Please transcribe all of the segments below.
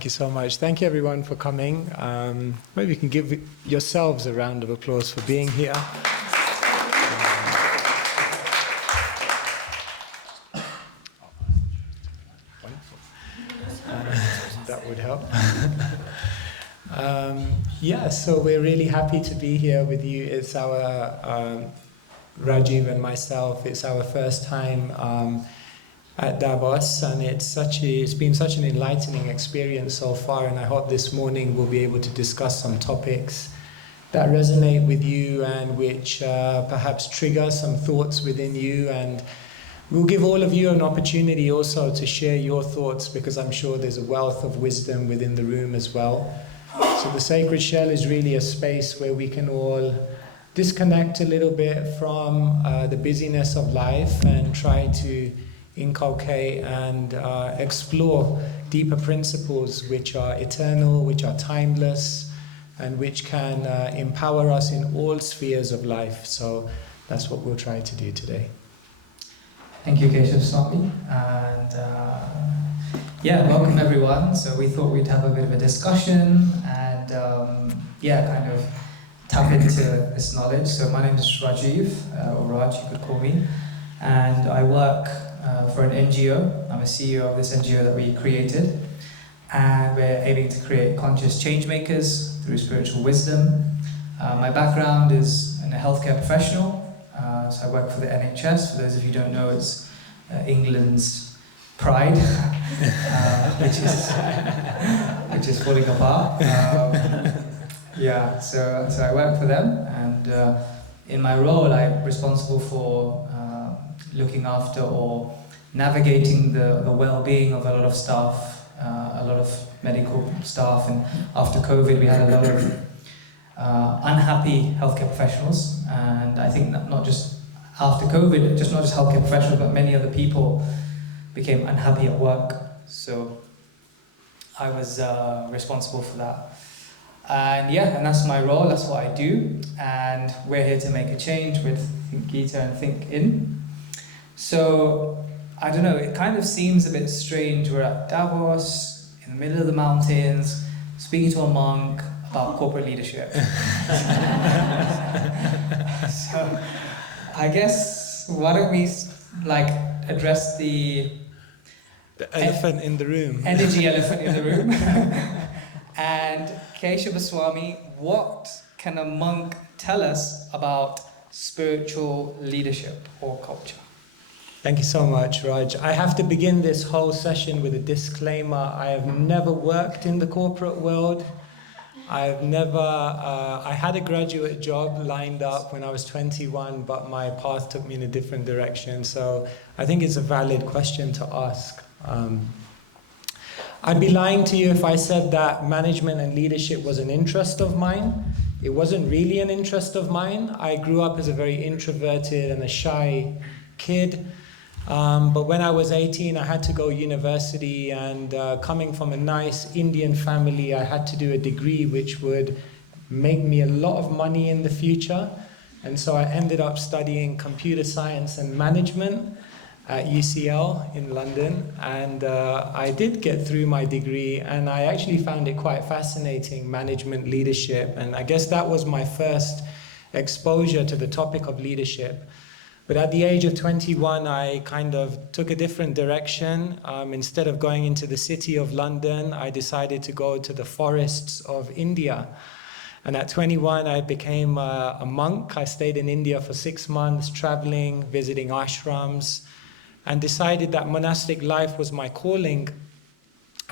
Thank you so much. Thank you everyone for coming. Maybe you can give yourselves a round of applause for being here. That would help. So we're really happy to be here with you. It's our, Rajiv and myself, it's our first time at Davos, and it's been such an enlightening experience so far, and I hope this morning we'll be able to discuss some topics that resonate with you and which perhaps trigger some thoughts within you, and we'll give all of you an opportunity also to share your thoughts, because I'm sure there's a wealth of wisdom within the room as well. So the Sacred Shell is really a space where we can all disconnect a little bit from the busyness of life and try to inculcate and explore deeper principles which are eternal, which are timeless, and which can empower us in all spheres of life. So that's what we'll try to do today. Thank you, Keshav, swami, and welcome everyone. So we thought we'd have a bit of a discussion and kind of tap into this knowledge. So my name is Rajiv, or Raj, you could call me, and I work for an NGO. I'm a CEO of this NGO that we created, and we're aiming to create conscious change makers through spiritual wisdom. My background is in a healthcare professional, so I work for the NHS. For those of you who don't know, it's England's pride, which is falling apart. So I work for them, and in my role, I'm responsible for looking after or navigating the well-being of a lot of staff, a lot of medical staff, and after COVID we had a lot of unhappy healthcare professionals, and I think that not just after COVID, not just healthcare professionals, but many other people became unhappy at work. So I was responsible for that. And that's my role, that's what I do, and we're here to make a change with Think Gita and Think In. So, I don't know, it kind of seems a bit strange. We're at Davos, in the middle of the mountains, speaking to a monk about corporate leadership. So, I guess, why don't we address the elephant in the room. Energy elephant in the room. And Keshav Swami, what can a monk tell us about spiritual leadership or culture? Thank you so much, Raj. I have to begin this whole session with a disclaimer. I have never worked in the corporate world. I had a graduate job lined up when I was 21, but my path took me in a different direction. So I think it's a valid question to ask. I'd be lying to you if I said that management and leadership was an interest of mine. It wasn't really an interest of mine. I grew up as a very introverted and a shy kid. But when I was 18, I had to go to university, and coming from a nice Indian family, I had to do a degree which would make me a lot of money in the future. And so I ended up studying computer science and management at UCL in London, and I did get through my degree, and I actually found it quite fascinating, management, leadership, and I guess that was my first exposure to the topic of leadership. But at the age of 21, I kind of took a different direction. Instead of going into the city of London, I decided to go to the forests of India. And at 21, I became a monk. I stayed in India for 6 months, traveling, visiting ashrams, and decided that monastic life was my calling.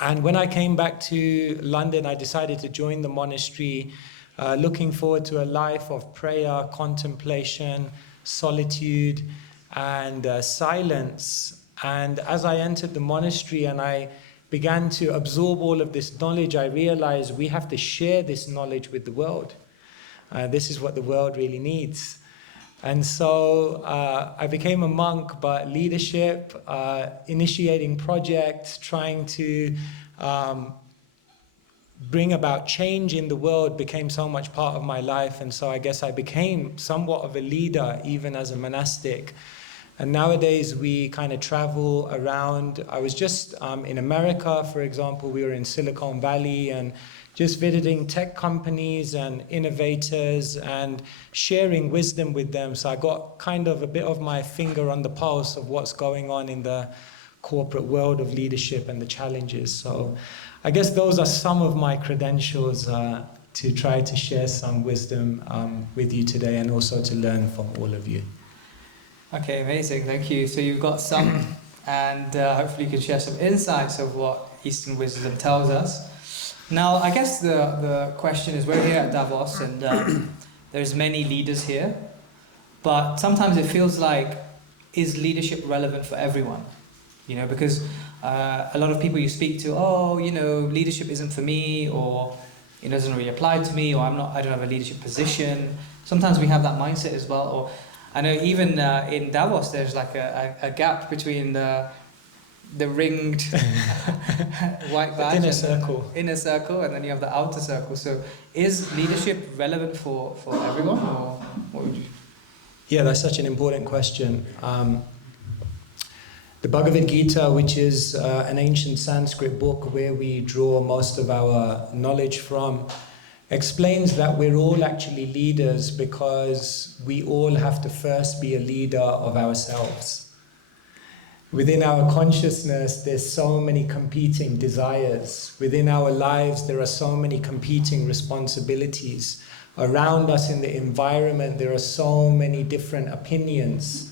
And when I came back to London, I decided to join the monastery, looking forward to a life of prayer, contemplation, solitude, and silence. And as I entered the monastery and I began to absorb all of this knowledge, I realized we have to share this knowledge with the world. This is what the world really needs. And so I became a monk, but leadership, initiating projects, trying to bring about change in the world became so much part of my life. And so I guess I became somewhat of a leader even as a monastic. And nowadays we kind of travel around. I was just in America, for example. We were in Silicon Valley and just visiting tech companies and innovators and sharing wisdom with them. So I got kind of a bit of my finger on the pulse of what's going on in the corporate world of leadership and the challenges. So I guess those are some of my credentials to try to share some wisdom with you today, and also to learn from all of you. Okay, amazing, thank you. So you've got some, and hopefully you can share some insights of what Eastern wisdom tells us. Now, I guess the question is, we're here at Davos, and there's many leaders here, but sometimes it feels like, is leadership relevant for everyone? You know, because a lot of people you speak to, leadership isn't for me, or it doesn't really apply to me, or I don't have a leadership position. Sometimes we have that mindset as well. Or I know even in Davos, there's like a gap between the ringed white badge, inner circle, and then you have the outer circle. So is leadership relevant for everyone, or what would you? Yeah, that's such an important question. The Bhagavad Gita, which is an ancient Sanskrit book where we draw most of our knowledge from, explains that we're all actually leaders because we all have to first be a leader of ourselves. Within our consciousness, there's so many competing desires. Within our lives, there are so many competing responsibilities. Around us in the environment, there are so many different opinions.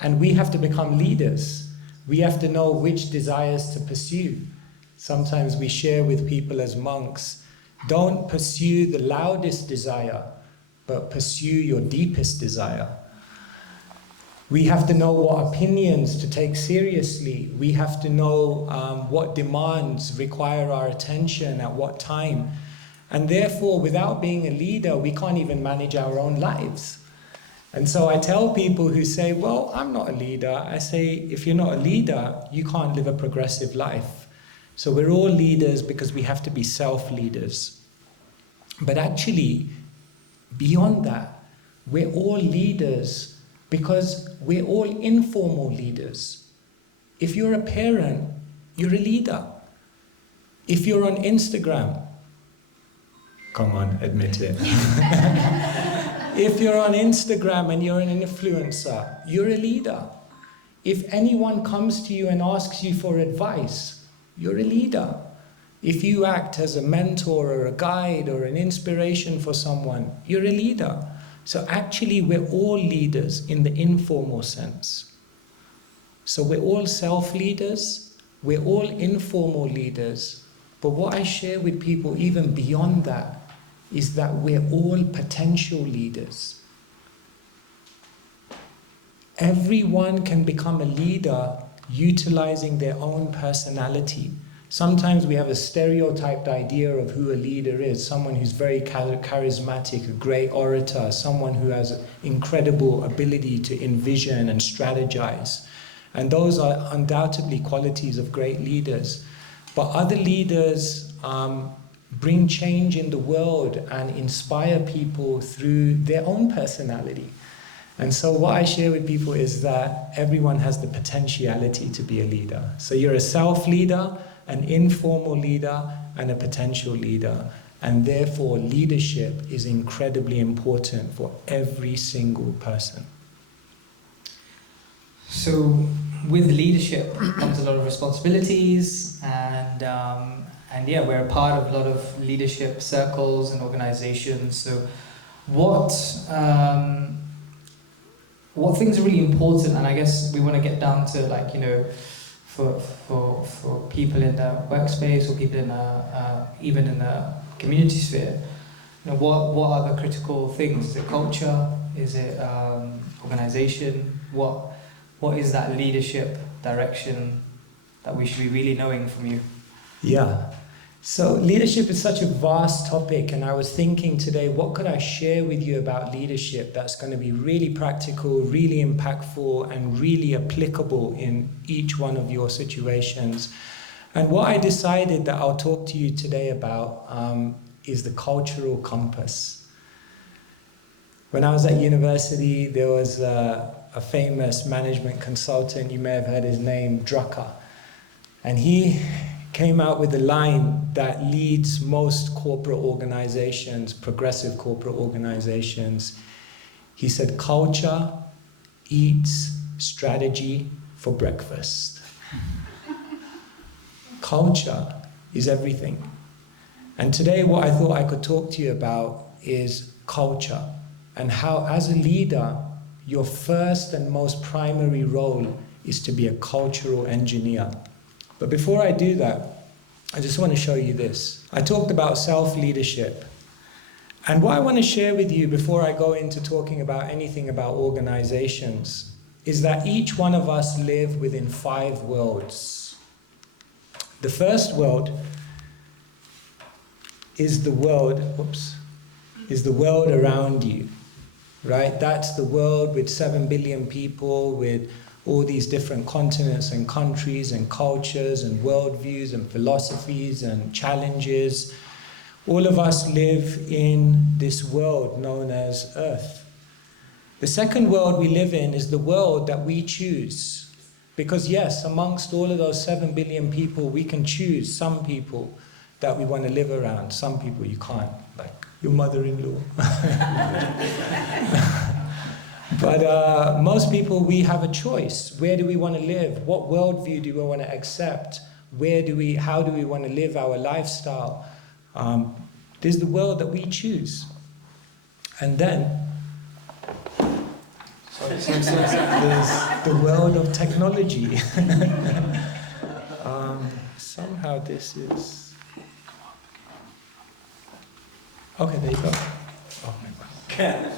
And we have to become leaders. We have to know which desires to pursue. Sometimes we share with people as monks, don't pursue the loudest desire, but pursue your deepest desire. We have to know what opinions to take seriously. We have to know what demands require our attention at what time. And therefore, without being a leader, we can't even manage our own lives. And so I tell people who say, well, I'm not a leader. I say, if you're not a leader, you can't live a progressive life. So we're all leaders because we have to be self-leaders. But actually, beyond that, we're all leaders because we're all informal leaders. If you're a parent, you're a leader. If you're on Instagram, come on, admit it. If you're on Instagram and you're an influencer, you're a leader. If anyone comes to you and asks you for advice, you're a leader. If you act as a mentor or a guide or an inspiration for someone, you're a leader. So actually, we're all leaders in the informal sense. So we're all self-leaders, we're all informal leaders. But what I share with people even beyond that is that we're all potential leaders. Everyone can become a leader utilizing their own personality. Sometimes we have a stereotyped idea of who a leader is, someone who's very charismatic, a great orator, someone who has incredible ability to envision and strategize. And those are undoubtedly qualities of great leaders. But other leaders bring change in the world and inspire people through their own personality. And so what I share with people is that everyone has the potentiality to be a leader. So you're a self-leader, an informal leader, and a potential leader. And therefore, leadership is incredibly important for every single person. So with leadership comes a lot of responsibilities, and yeah, we're a part of a lot of leadership circles and organizations. So what things are really important, and I guess we want to get down to, like, you know, for people in the workspace or people in even in the community sphere, you know, what are the critical things? Is it culture? Is it organization? What is that leadership direction that we should be really knowing from you? Yeah. So leadership is such a vast topic, and I was thinking today, what could I share with you about leadership that's going to be really practical, really impactful, and really applicable in each one of your situations? And what I decided that I'll talk to you today about is the cultural compass. When I was at university, there was a famous management consultant. You may have heard his name, Drucker. And he came out with a line that leads most corporate organizations, progressive corporate organizations. He said, culture eats strategy for breakfast. Culture is everything. And today what I thought I could talk to you about is culture, and how as a leader, your first and most primary role is to be a cultural engineer. But before I do that, I just want to show you this. I talked about self-leadership. And what I want to share with you before I go into talking about anything about organizations is that each one of us live within 5 worlds. The first world is the world, is the world around you, right? That's the world with 7 billion people, with all these different continents and countries and cultures and worldviews and philosophies and challenges. All of us live in this world known as Earth. The second world we live in is the world that we choose. Because yes, amongst all of those 7 billion people, we can choose some people that we want to live around. Some people you can't, like your mother-in-law. But most people, we have a choice. Where do we want to live? What worldview do we want to accept? How do we want to live our lifestyle? There's the world that we choose. And then there's the world of technology. Somehow this is... Okay, there you go. Oh my God.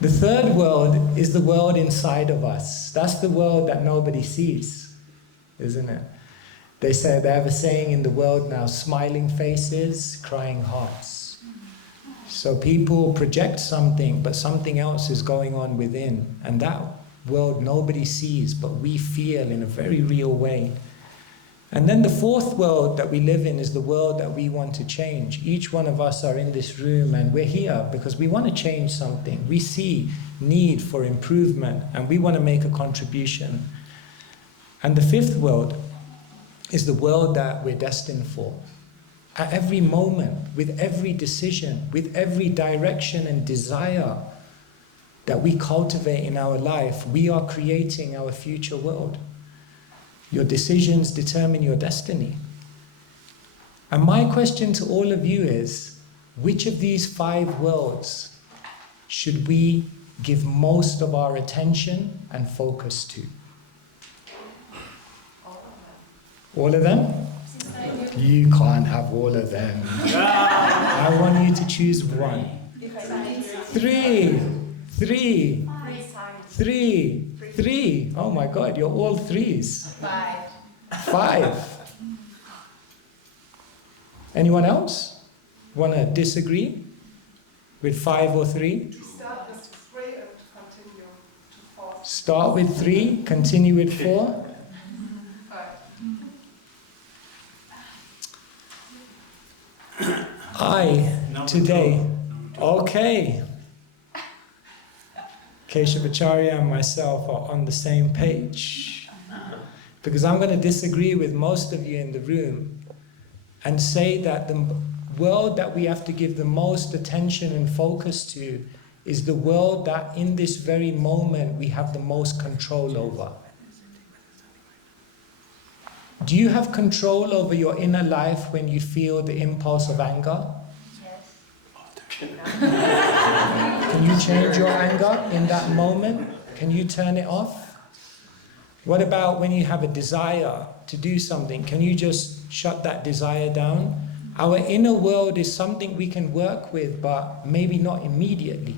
The third world is the world inside of us. That's the world that nobody sees, isn't it? They have a saying in the world now, smiling faces, crying hearts. So people project something, but something else is going on within. And that world nobody sees, but we feel in a very real way. And then the fourth world that we live in is the world that we want to change. Each one of us are in this room and we're here because we want to change something. We see need for improvement and we want to make a contribution. And the fifth world is the world that we're destined for. At every moment, with every decision, with every direction and desire that we cultivate in our life, we are creating our future world. Your decisions determine your destiny. And my question to all of you is, which of these 5 worlds should we give most of our attention and focus to? All of them? You can't have all of them. I want you to choose one. 3. 3. Oh my God, you're all 3s. 5. Anyone else want to disagree with 5 or 3? Start with 3 and continue to 4. Start with 3, continue with 4. 5. Today, okay. Keshav and myself are on the same page. Because I'm going to disagree with most of you in the room and say that the world that we have to give the most attention and focus to is the world that in this very moment we have the most control over. Do you have control over your inner life when you feel the impulse of anger? Can you change your anger in that moment? Can you turn it off? What about when you have a desire to do something? Can you just shut that desire down? Our inner world is something we can work with, but maybe not immediately.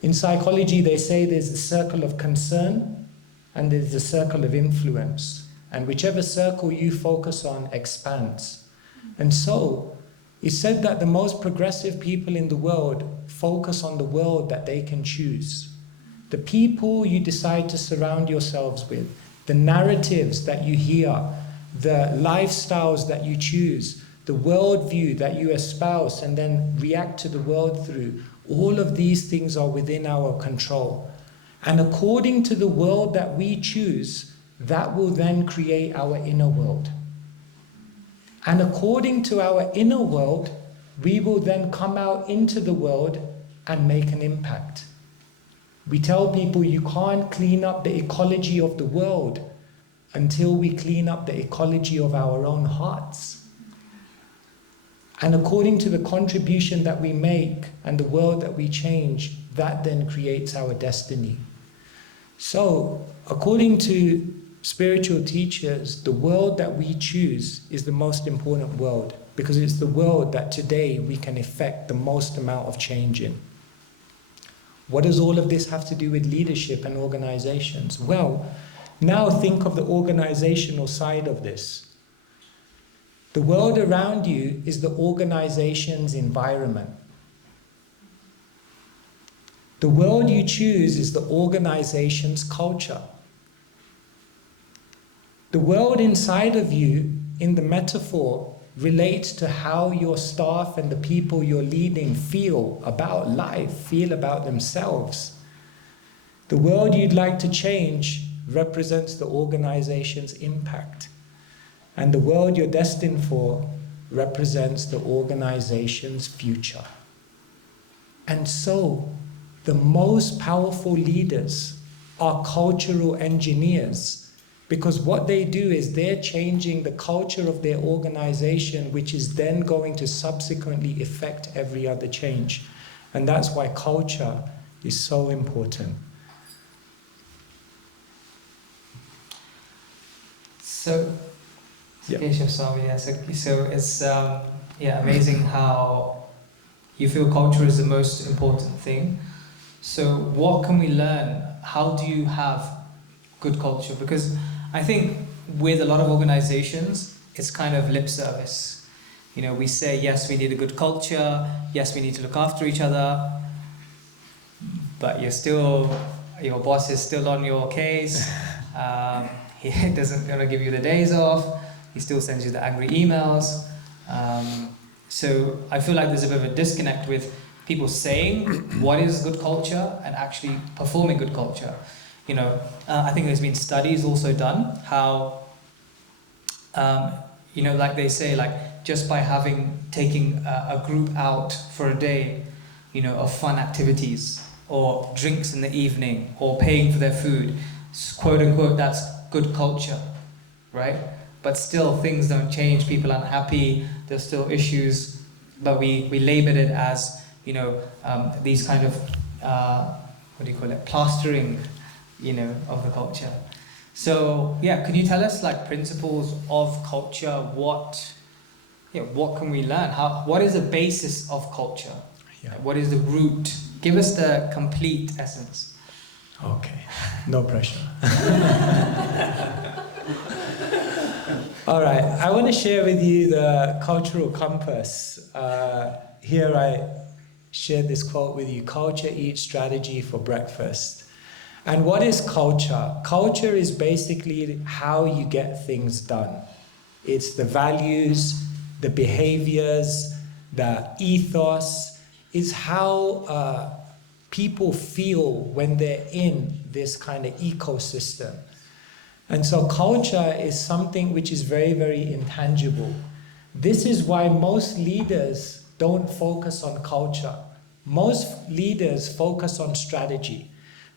In psychology, they say there's a circle of concern and there's a circle of influence. And whichever circle you focus on expands. And so, it's said that the most progressive people in the world focus on the world that they can choose. The people you decide to surround yourselves with, the narratives that you hear, the lifestyles that you choose, the worldview that you espouse and then react to the world through, All of these things are within our control. And according to the world that we choose, that will then create our inner world. And according to our inner world, we will then come out into the world and make an impact. We tell people you can't clean up the ecology of the world until we clean up the ecology of our own hearts. And according to the contribution that we make and the world that we change, that then creates our destiny. So, according to spiritual teachers, the world that we choose is the most important world, because it's the world that today we can effect the most amount of change in. What does all of this have to do with leadership and organizations? Well, now think of the organizational side of this. The world around you is the organization's environment. The world you choose is the organization's culture. The world inside of you, in the metaphor, relates to how your staff and the people you're leading feel about life, feel about themselves. The world you'd like to change represents the organization's impact. And the world you're destined for represents the organization's future. And so, the most powerful leaders are cultural engineers, because what they do is they're changing the culture of their organization, which is then going to subsequently affect every other change. And that's why culture is so important. So, Keshav Swami, so it's amazing how you feel culture is the most important thing. So what can we learn? How do you have good culture? Because I think with a lot of organizations, it's kind of lip service. You know, we say, yes, we need a good culture. Yes, we need to look after each other. But your boss is still on your case. He doesn't want to give you the days off. He still sends you the angry emails. So I feel like there's a bit of a disconnect with people saying what is good culture and actually performing good culture. You know, I think there's been studies also done how, like they say, like just by taking a group out for a day, of fun activities or drinks in the evening or paying for their food, quote unquote, that's good culture, right? But still things don't change, people aren't happy, there's still issues, but we label it as, these kind of, plastering, of the culture. So, can you tell us like principles of culture? What can we learn? What is the basis of culture? Yeah. What is the root? Give us the complete essence. Okay, no pressure. All right, I want to share with you the cultural compass. Here I shared this quote with you: culture eats strategy for breakfast. And what is culture? Culture is basically how you get things done. It's the values, the behaviors, the ethos. It's how people feel when they're in this kind of ecosystem. And so culture is something which is very, very intangible. This is why most leaders don't focus on culture. Most leaders focus on strategy,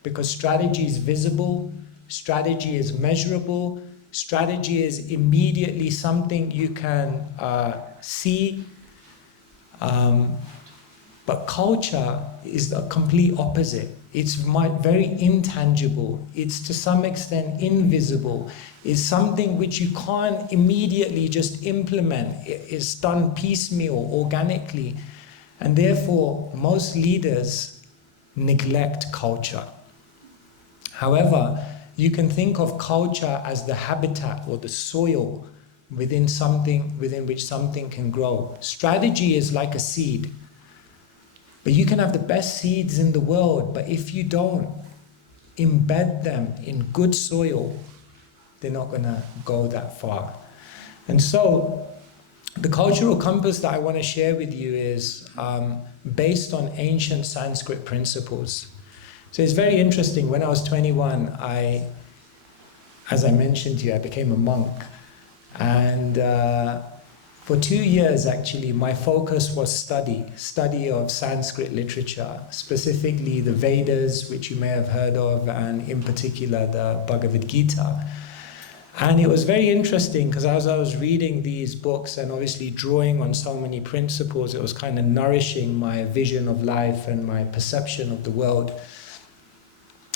because strategy is visible, strategy is measurable, strategy is immediately something you can see. But culture is the complete opposite. It's very intangible. It's to some extent invisible. It's something which you can't immediately just implement. It's done piecemeal, organically. And therefore, most leaders neglect culture. However, you can think of culture as the habitat or the soil within which something can grow. Strategy is like a seed. But you can have the best seeds in the world, but if you don't embed them in good soil, they're not going to go that far. And so, The cultural compass that I want to share with you is based on ancient Sanskrit principles. So it's very interesting. When I was 21, as I mentioned to you, I became a monk. And for 2 years, actually, my focus was study of Sanskrit literature, specifically the Vedas, which you may have heard of, and in particular, the Bhagavad Gita. And it was very interesting because as I was reading these books and obviously drawing on so many principles, it was kind of nourishing my vision of life and my perception of the world.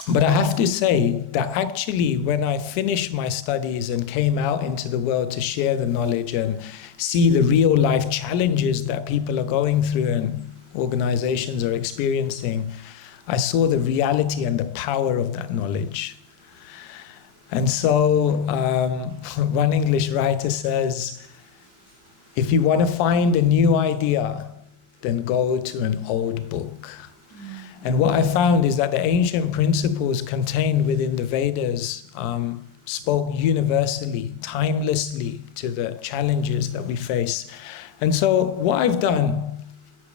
But I have to say that actually when I finished my studies and came out into the world to share the knowledge and see the real life challenges that people are going through and organizations are experiencing, I saw the reality and the power of that knowledge. And so one English writer says, if you want to find a new idea, then go to an old book. And what I found is that the ancient principles contained within the Vedas spoke universally, timelessly to the challenges that we face. And so what I've done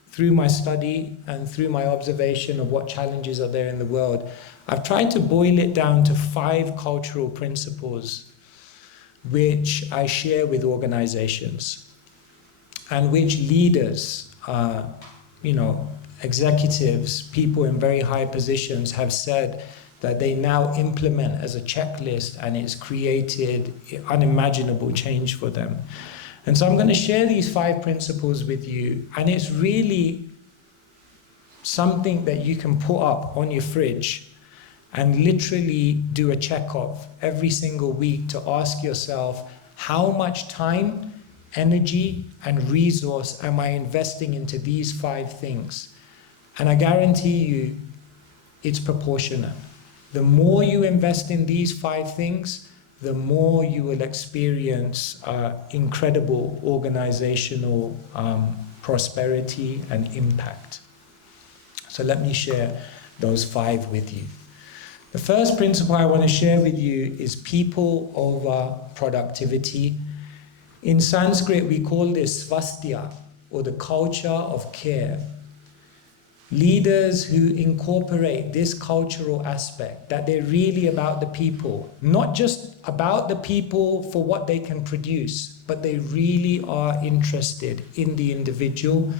through my study and through my observation of what challenges are there in the world, I've tried to boil it down to 5 cultural principles which I share with organizations and which leaders, executives, people in very high positions have said that they now implement as a checklist, and it's created unimaginable change for them. And so I'm going to share these 5 principles with you, and it's really something that you can put up on your fridge and literally do a check of every single week to ask yourself, how much time, energy, and resource am I investing into these 5 things? And I guarantee you, it's proportionate. The more you invest in these 5 things, the more you will experience incredible organizational prosperity and impact. So let me share those 5 with you. The first principle I want to share with you is people over productivity. In Sanskrit, we call this svastya, or the culture of care. Leaders who incorporate this cultural aspect, that they're really about the people, not just about the people for what they can produce, but they really are interested in the individual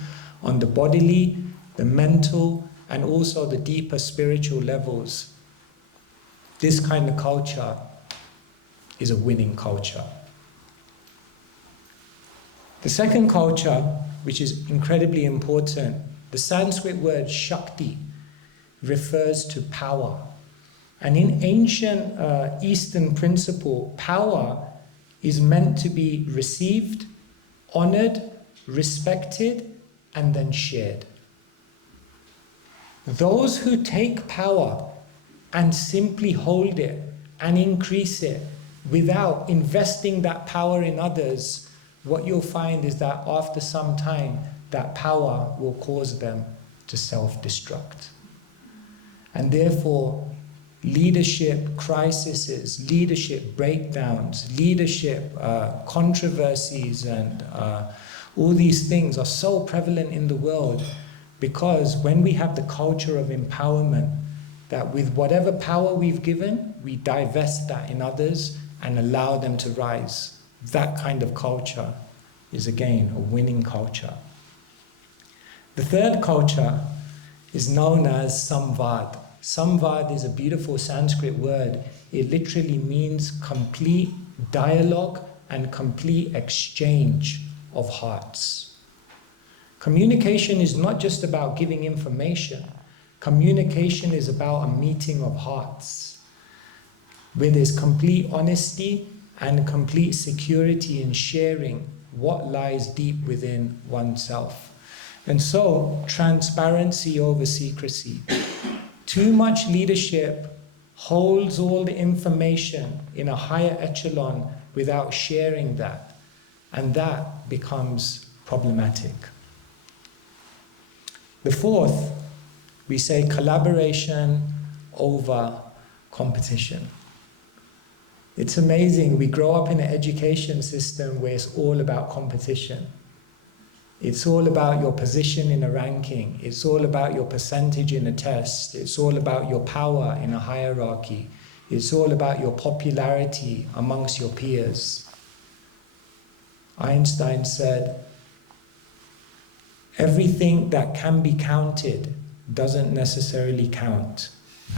on the bodily, the mental, and also the deeper spiritual levels. This kind of culture is a winning culture. The second culture, which is incredibly important, the Sanskrit word Shakti refers to power. And in ancient Eastern principle, power is meant to be received, honored, respected, and then shared. Those who take power and simply hold it and increase it without investing that power in others, what you'll find is that after some time, that power will cause them to self-destruct. And therefore, leadership crises, leadership breakdowns, leadership controversies, and all these things are so prevalent in the world because when we have the culture of empowerment, that with whatever power we've given, we divest that in others and allow them to rise. That kind of culture is, again, a winning culture. The third culture is known as Samvad. Samvad is a beautiful Sanskrit word. It literally means complete dialogue and complete exchange of hearts. Communication is not just about giving information. Communication is about a meeting of hearts, where there's complete honesty and complete security in sharing what lies deep within oneself. And so, transparency over secrecy. Too much leadership holds all the information in a higher echelon without sharing that, and that becomes problematic. The fourth, we say collaboration over competition. It's amazing. We grow up in an education system where it's all about competition. It's all about your position in a ranking. It's all about your percentage in a test. It's all about your power in a hierarchy. It's all about your popularity amongst your peers. Einstein said, everything that can be counted doesn't necessarily count.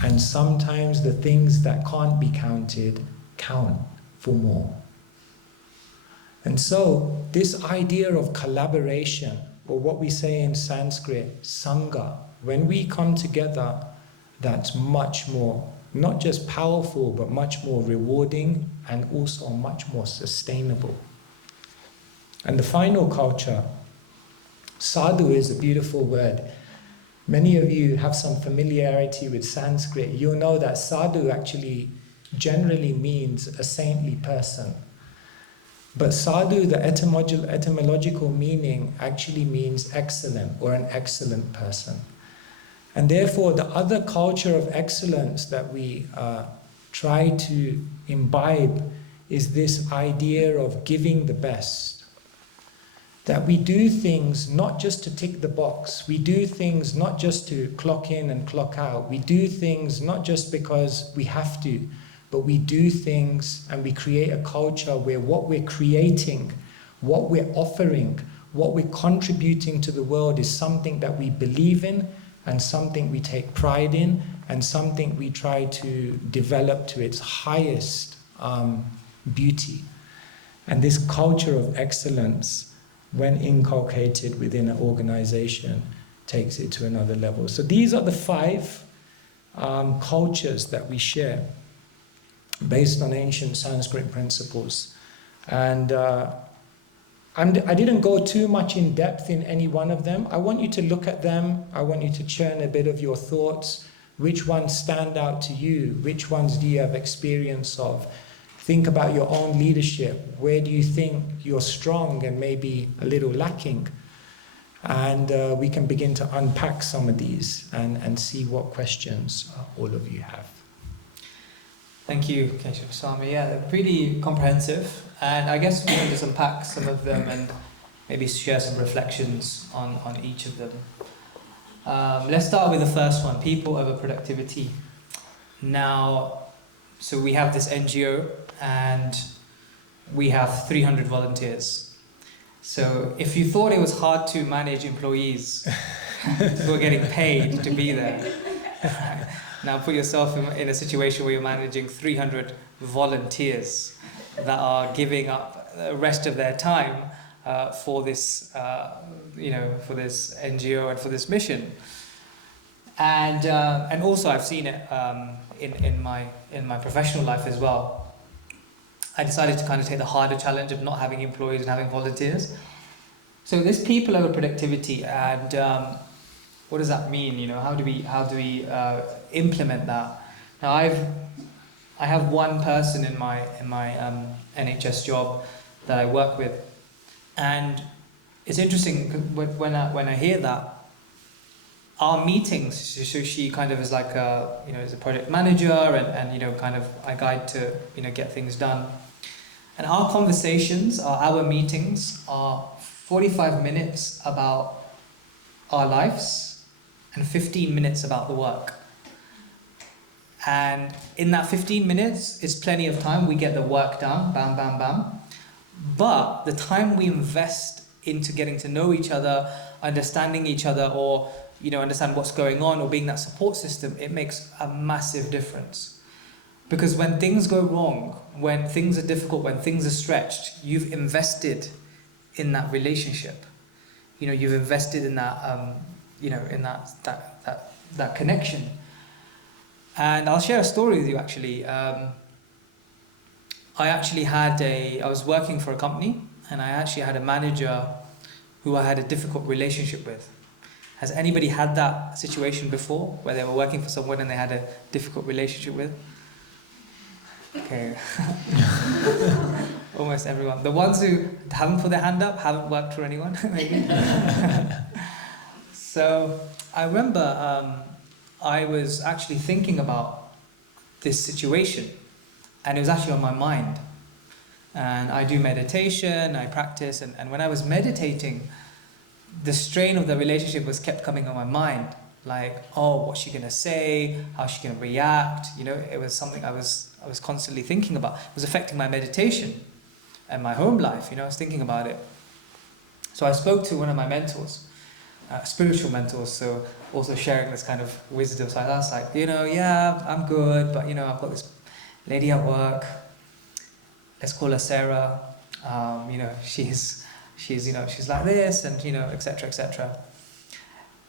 And sometimes the things that can't be counted count for more. And so this idea of collaboration, or what we say in Sanskrit, sangha, when we come together, that's much more, not just powerful, but much more rewarding and also much more sustainable. And the final culture, sadhu is a beautiful word. Many of you have some familiarity with Sanskrit. You'll know that sadhu actually generally means a saintly person. But sadhu, the etymological meaning, actually means excellent or an excellent person. And therefore, the other culture of excellence that we try to imbibe is this idea of giving the best. That we do things not just to tick the box. We do things not just to clock in and clock out. We do things not just because we have to, but we do things and we create a culture where what we're creating, what we're offering, what we're contributing to the world is something that we believe in and something we take pride in and something we try to develop to its highest beauty. And this culture of excellence, when inculcated within an organization, takes it to another level. So these are the 5 cultures that we share, based on ancient Sanskrit principles. And I didn't go too much in depth in any one of them. I want you to look at them. I want you to churn a bit of your thoughts. Which ones stand out to you? Which ones do you have experience of? Think about your own leadership. Where do you think you're strong and maybe a little lacking? And we can begin to unpack some of these and see what questions all of you have. Thank you, Keshav Swami. Yeah, pretty comprehensive. And I guess we can just unpack some of them and maybe share some reflections on each of them. Let's start with the first one, people over productivity. Now, so we have this NGO and we have 300 volunteers. So if you thought it was hard to manage employees who are getting paid to be there, now put yourself in a situation where you're managing 300 volunteers that are giving up the rest of their time for this, for this NGO and for this mission. And also I've seen it in my professional life as well. I decided to kind of take the harder challenge of not having employees and having volunteers. So this people over productivity, and what does that mean? You know, how do we implement that? Now I have one person in my NHS job that I work with, and it's interesting when I hear that. Our meetings, so she kind of is like is a project manager and kind of I guide to get things done. And our conversations, our meetings are 45 minutes about our lives and 15 minutes about the work. And in that 15 minutes is plenty of time. We get the work done, bam, bam, bam. But the time we invest into getting to know each other, understanding each other, or understand what's going on, or being that support system, it makes a massive difference. Because when things go wrong, when things are difficult, when things are stretched, you've invested in that relationship. You've invested in that, in that connection. And I'll share a story with you actually. I was working for a company, and I actually had a manager who I had a difficult relationship with. Has anybody had that situation before, where they were working for someone and they had a difficult relationship with? Okay. Almost everyone. The ones who haven't put their hand up haven't worked for anyone, maybe. So I remember I was actually thinking about this situation, And it was actually on my mind. And I do meditation, I practice, and when I was meditating, the strain of the relationship was kept coming on my mind. Like, oh, what's she gonna say? How's she gonna react? You know, it was something I was constantly thinking about. It was affecting my meditation and my home life. You know, I was thinking about it. So I spoke to one of my mentors, spiritual mentors. So also sharing this kind of wisdom. So I was like, yeah, I'm good, but I've got this lady at work. Let's call her Sarah. She's like this, and etc., etc.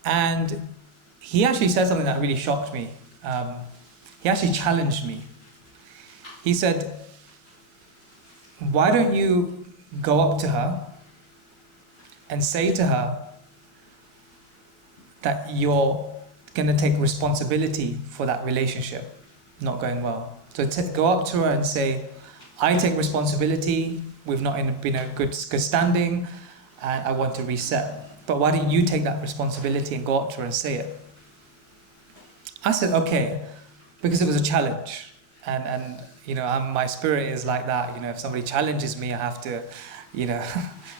And he actually said something that really shocked me. He actually challenged me. He said, why don't you go up to her and say to her that you're going to take responsibility for that relationship not going well. So go up to her and say, I take responsibility, we've not been in good standing, and I want to reset. But why don't you take that responsibility and go up to her and say it? I said, okay, because it was a challenge. And my spirit is like that. If somebody challenges me, I have to,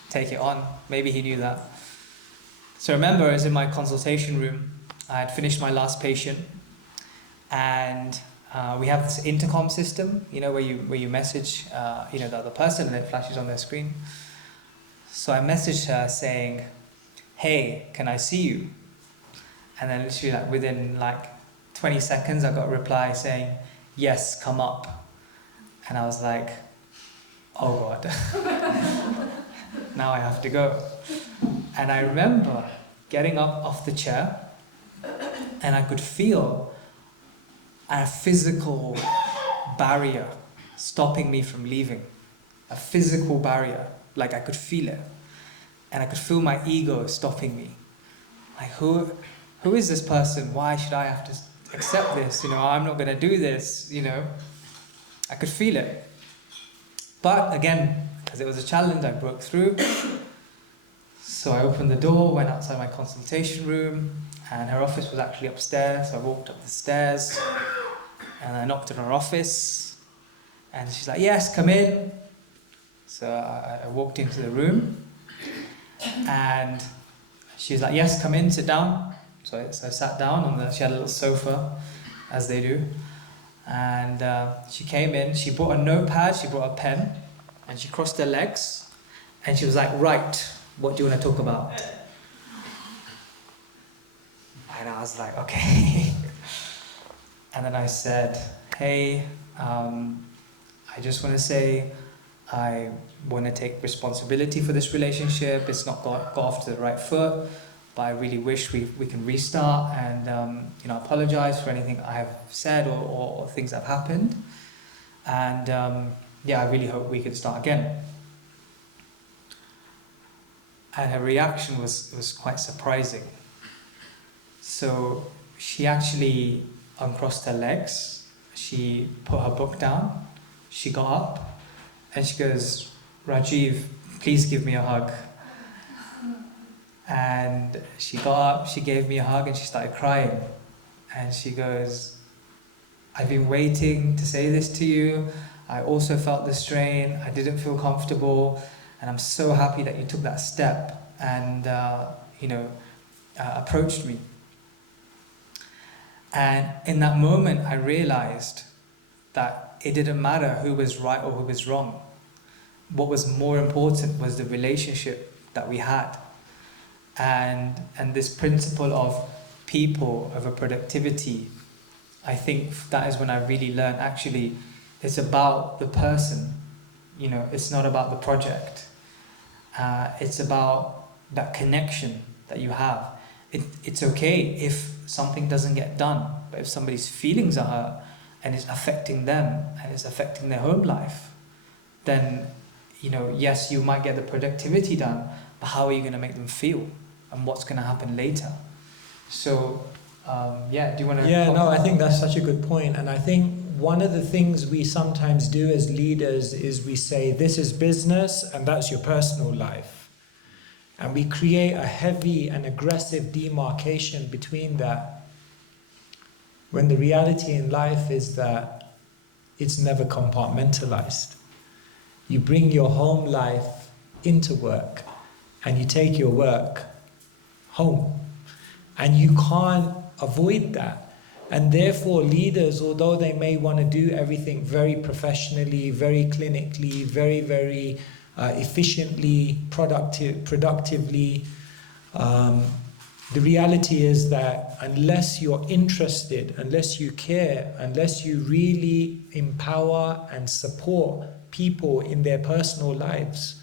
take it on. Maybe he knew that. So I remember I was in my consultation room. I had finished my last patient, and we have this intercom system, where you message, the other person, and it flashes on their screen. So I messaged her saying, hey, can I see you? And then literally within 20 seconds, I got a reply saying, yes, come up. And I was like, oh God, now I have to go. And I remember getting up off the chair, and I could feel a physical barrier stopping me from leaving. A physical barrier, I could feel it. And I could feel my ego stopping me. Who is this person? Why should I have to accept this? I'm not going to do this, I could feel it. But again, because it was a challenge, I broke through. So I opened the door, went outside my consultation room, and her office was actually upstairs. So I walked up the stairs, and I knocked on her office, and she's like, yes, come in. So I walked into the room, and she's like, yes, come in, sit down. So I sat down she had a little sofa, as they do. And she came in, she brought a notepad, she brought a pen, and she crossed her legs, and she was like, right, what do you want to talk about? And I was like, okay. And then I said, hey, I just want to say, I want to take responsibility for this relationship. It's not got off to the right foot, but I really wish we can restart, and apologize for anything I have said or things that have happened. And I really hope we can start again. And her reaction was quite surprising. So she actually uncrossed her legs, she put her book down, she got up, and she goes, Rajiv, please give me a hug. And she got up, she gave me a hug, and she started crying. And she goes, I've been waiting to say this to you. I also felt the strain. I didn't feel comfortable. And I'm so happy that you took that step and, approached me. And in that moment, I realized that it didn't matter who was right or who was wrong. What was more important was the relationship that we had. And this principle of people over productivity, I think that is when I really learned, actually, it's about the person. It's not about the project. It's about that connection that you have. It's okay if something doesn't get done, but if somebody's feelings are hurt and it's affecting them and it's affecting their home life, then, yes, you might get the productivity done, but how are you going to make them feel? And what's going to happen later? So, do you want to... Yeah, no, I think that's such a good point. And I think one of the things we sometimes do as leaders is we say, this is business and that's your personal life. And we create a heavy and aggressive demarcation between that. When the reality in life is that it's never compartmentalized. You bring your home life into work, and you take your work home. And you can't avoid that. And therefore, leaders, although they may want to do everything very professionally, very clinically, very, very efficiently, productively, the reality is that unless you're interested, unless you care, unless you really empower and support people in their personal lives,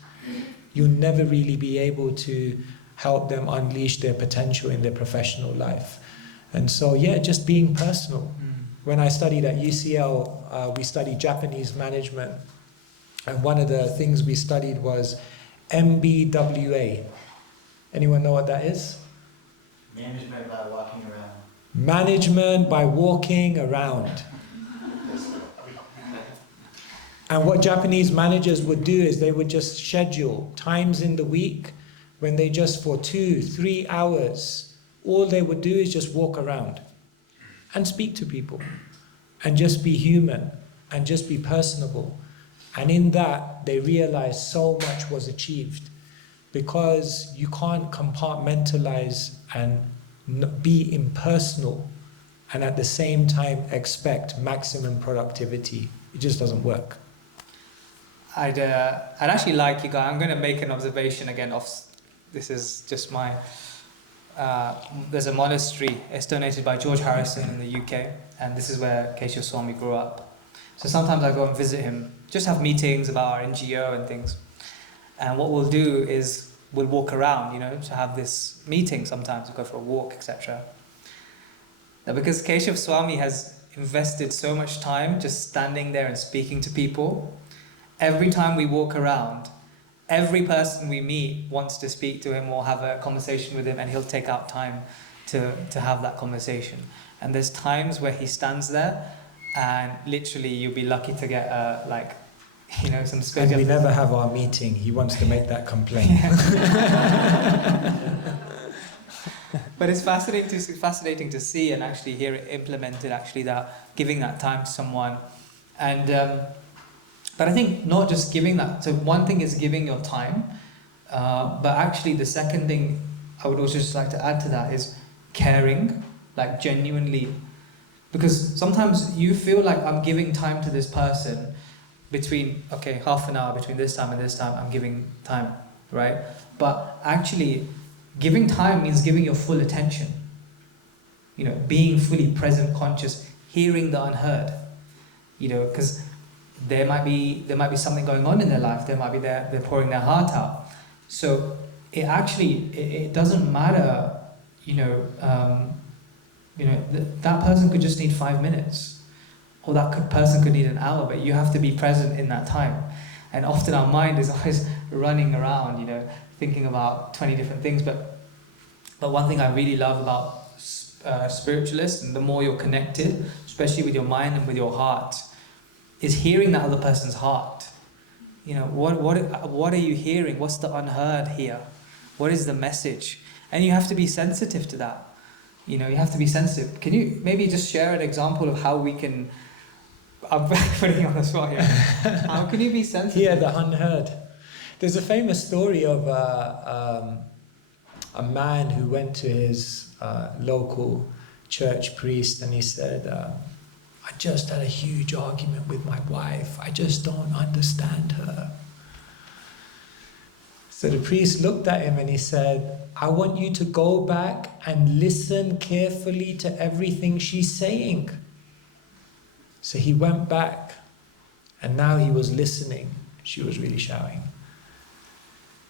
you'll never really be able to help them unleash their potential in their professional life. And so, yeah, just being personal. When I studied at UCL, we studied Japanese management. And one of the things we studied was MBWA. Anyone know what that is? Management by walking around. Management by walking around. And what Japanese managers would do is they would just schedule times in the week when they just for 2-3 hours, all they would do is just walk around and speak to people and just be human and just be personable. And in that, they realized so much was achieved, because you can't compartmentalize and be impersonal and at the same time expect maximum productivity. It just doesn't work. I'd actually like you guys, I'm going to make an observation again of, this is just my, there's a monastery, it's donated by George Harrison in the UK, and this is where Keshav Swami grew up. So sometimes I go and visit him, just have meetings about our NGO and things. And what we'll do is we'll walk around, to have this meeting sometimes, we'll go for a walk, etc. Now, because Keshav Swami has invested so much time just standing there and speaking to people, every time we walk around, every person we meet wants to speak to him or have a conversation with him, and he'll take out time to have that conversation. And there's times where he stands there and literally you'll be lucky to get some space. And we never have our meeting. He wants to make that complaint. But it's fascinating to see and actually hear it implemented, actually, that giving that time to someone. And but I think not just giving that. So one thing is giving your time, but actually the second thing I would also just like to add to that is caring, like genuinely. Because sometimes you feel like I'm giving time to this person between, half an hour between this time and this time, I'm giving time, right? But actually, giving time means giving your full attention. Being fully present, conscious, hearing the unheard. Because there might be something going on in their life. They're pouring their heart out. So it doesn't matter. That person could just need 5 minutes, or person could need an hour. But you have to be present in that time. And often our mind is always running around, thinking about 20 different things. But one thing I really love about spiritualists, and the more you're connected, especially with your mind and with your heart, is hearing that other person's heart. What are you hearing? What's the unheard here? What is the message? And you have to be sensitive to that. You have to be sensitive. Can you maybe just share an example of how we can... I'm putting you on the spot here. How can you be sensitive? Yeah, the unheard. There's a famous story of a man who went to his local church priest, and he said, I just had a huge argument with my wife. I just don't understand her. So the priest looked at him and he said, I want you to go back and listen carefully to everything she's saying. So he went back, and now he was listening. She was really shouting.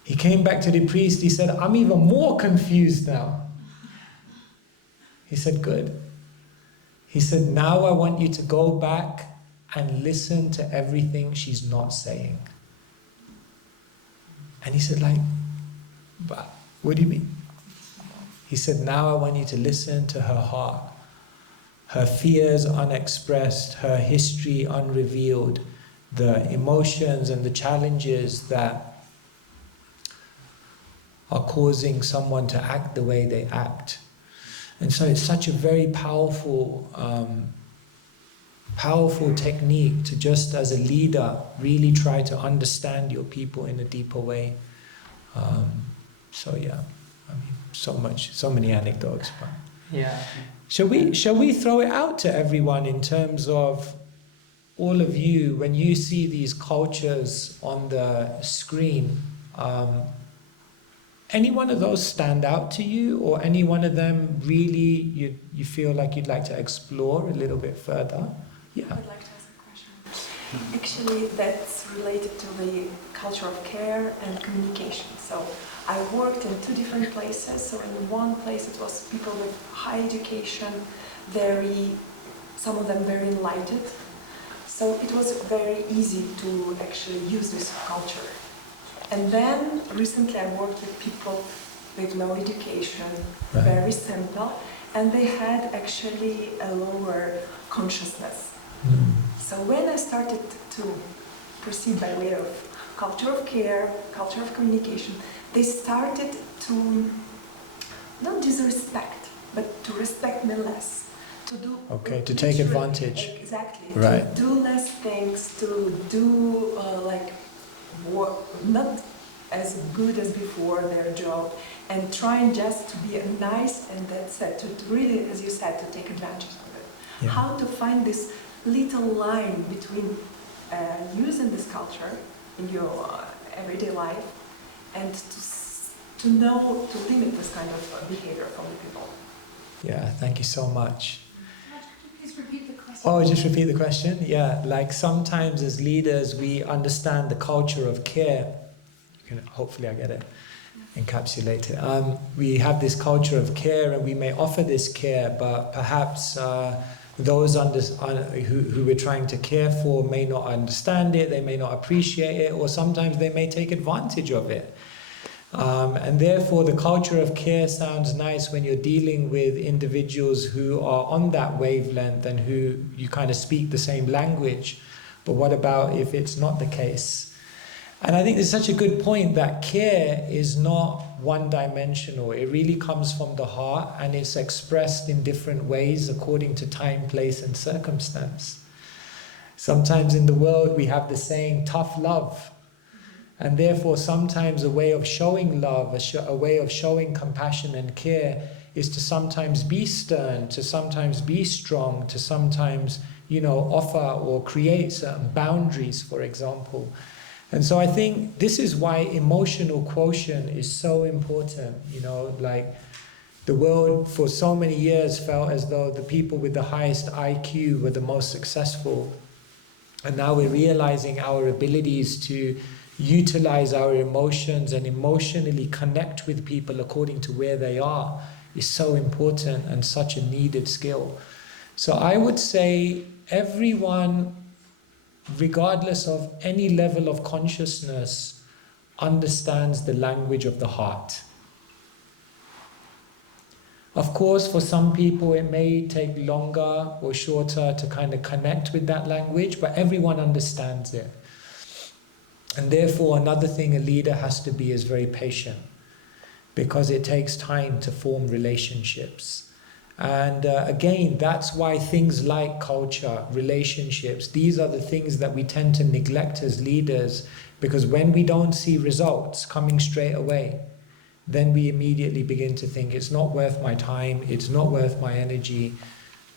He came back to the priest. He said, I'm even more confused now. He said, good. He said, now I want you to go back and listen to everything she's not saying. And he said, but what do you mean? He said, now I want you to listen to her heart. Her fears unexpressed, her history unrevealed, the emotions and the challenges that are causing someone to act the way they act. And so it's such a very powerful powerful technique to just as a leader really try to understand your people in a deeper way. So yeah, I mean, so many anecdotes. But Yeah. shall we throw it out to everyone in terms of all of you, when you see these cultures on the screen, any one of those stand out to you, or any one of them really you feel like you'd like to explore a little bit further? Yeah. I would like to ask a question. Actually, that's related to the culture of care and communication. So I worked in two different places. So in one place it was people with high education, some of them very enlightened. So it was very easy to actually use this culture. And then recently I worked with people with low education, Right. very simple, and they had actually a lower consciousness. So when I started to proceed by way of culture of care, culture of communication, they started to not disrespect, but to respect me less. To do To take advantage. Exactly. Right. To do less things, to do work not as good as before their job, and trying just to be nice, and that's it. To really, as you said, to take advantage of it. Yeah. How to find this little line between using this culture in your everyday life and to know to limit this kind of behavior from the people. Yeah, thank you so much. Please repeat the question. Oh, just repeat the question? Yeah, like sometimes as leaders we understand the culture of care. Hopefully I get it, encapsulate it. We have this culture of care and we may offer this care, but perhaps those who we're trying to care for may not understand it, they may not appreciate it, or sometimes they may take advantage of it. And therefore the culture of care sounds nice when you're dealing with individuals who are on that wavelength and who you kind of speak the same language. But what about if it's not the case? And I think it's such a good point that care is not one-dimensional. It really comes from the heart and it's expressed in different ways according to time, place and circumstance. Sometimes in the world we have the saying tough love. And therefore sometimes a way of showing love, a way of showing compassion and care is to sometimes be stern, to sometimes be strong, to sometimes, offer or create certain boundaries, for example. And so I think this is why emotional quotient is so important. Like the world for so many years felt as though the people with the highest IQ were the most successful. And now we're realizing our abilities to utilize our emotions and emotionally connect with people according to where they are is so important and such a needed skill. So I would say everyone, regardless of any level of consciousness, understands the language of the heart. Of course, for some people it may take longer or shorter to kind of connect with that language, but everyone understands it. And therefore, another thing a leader has to be is very patient, because it takes time to form relationships. And again, that's why things like culture, relationships, these are the things that we tend to neglect as leaders, because when we don't see results coming straight away, then we immediately begin to think it's not worth my time, it's not worth my energy.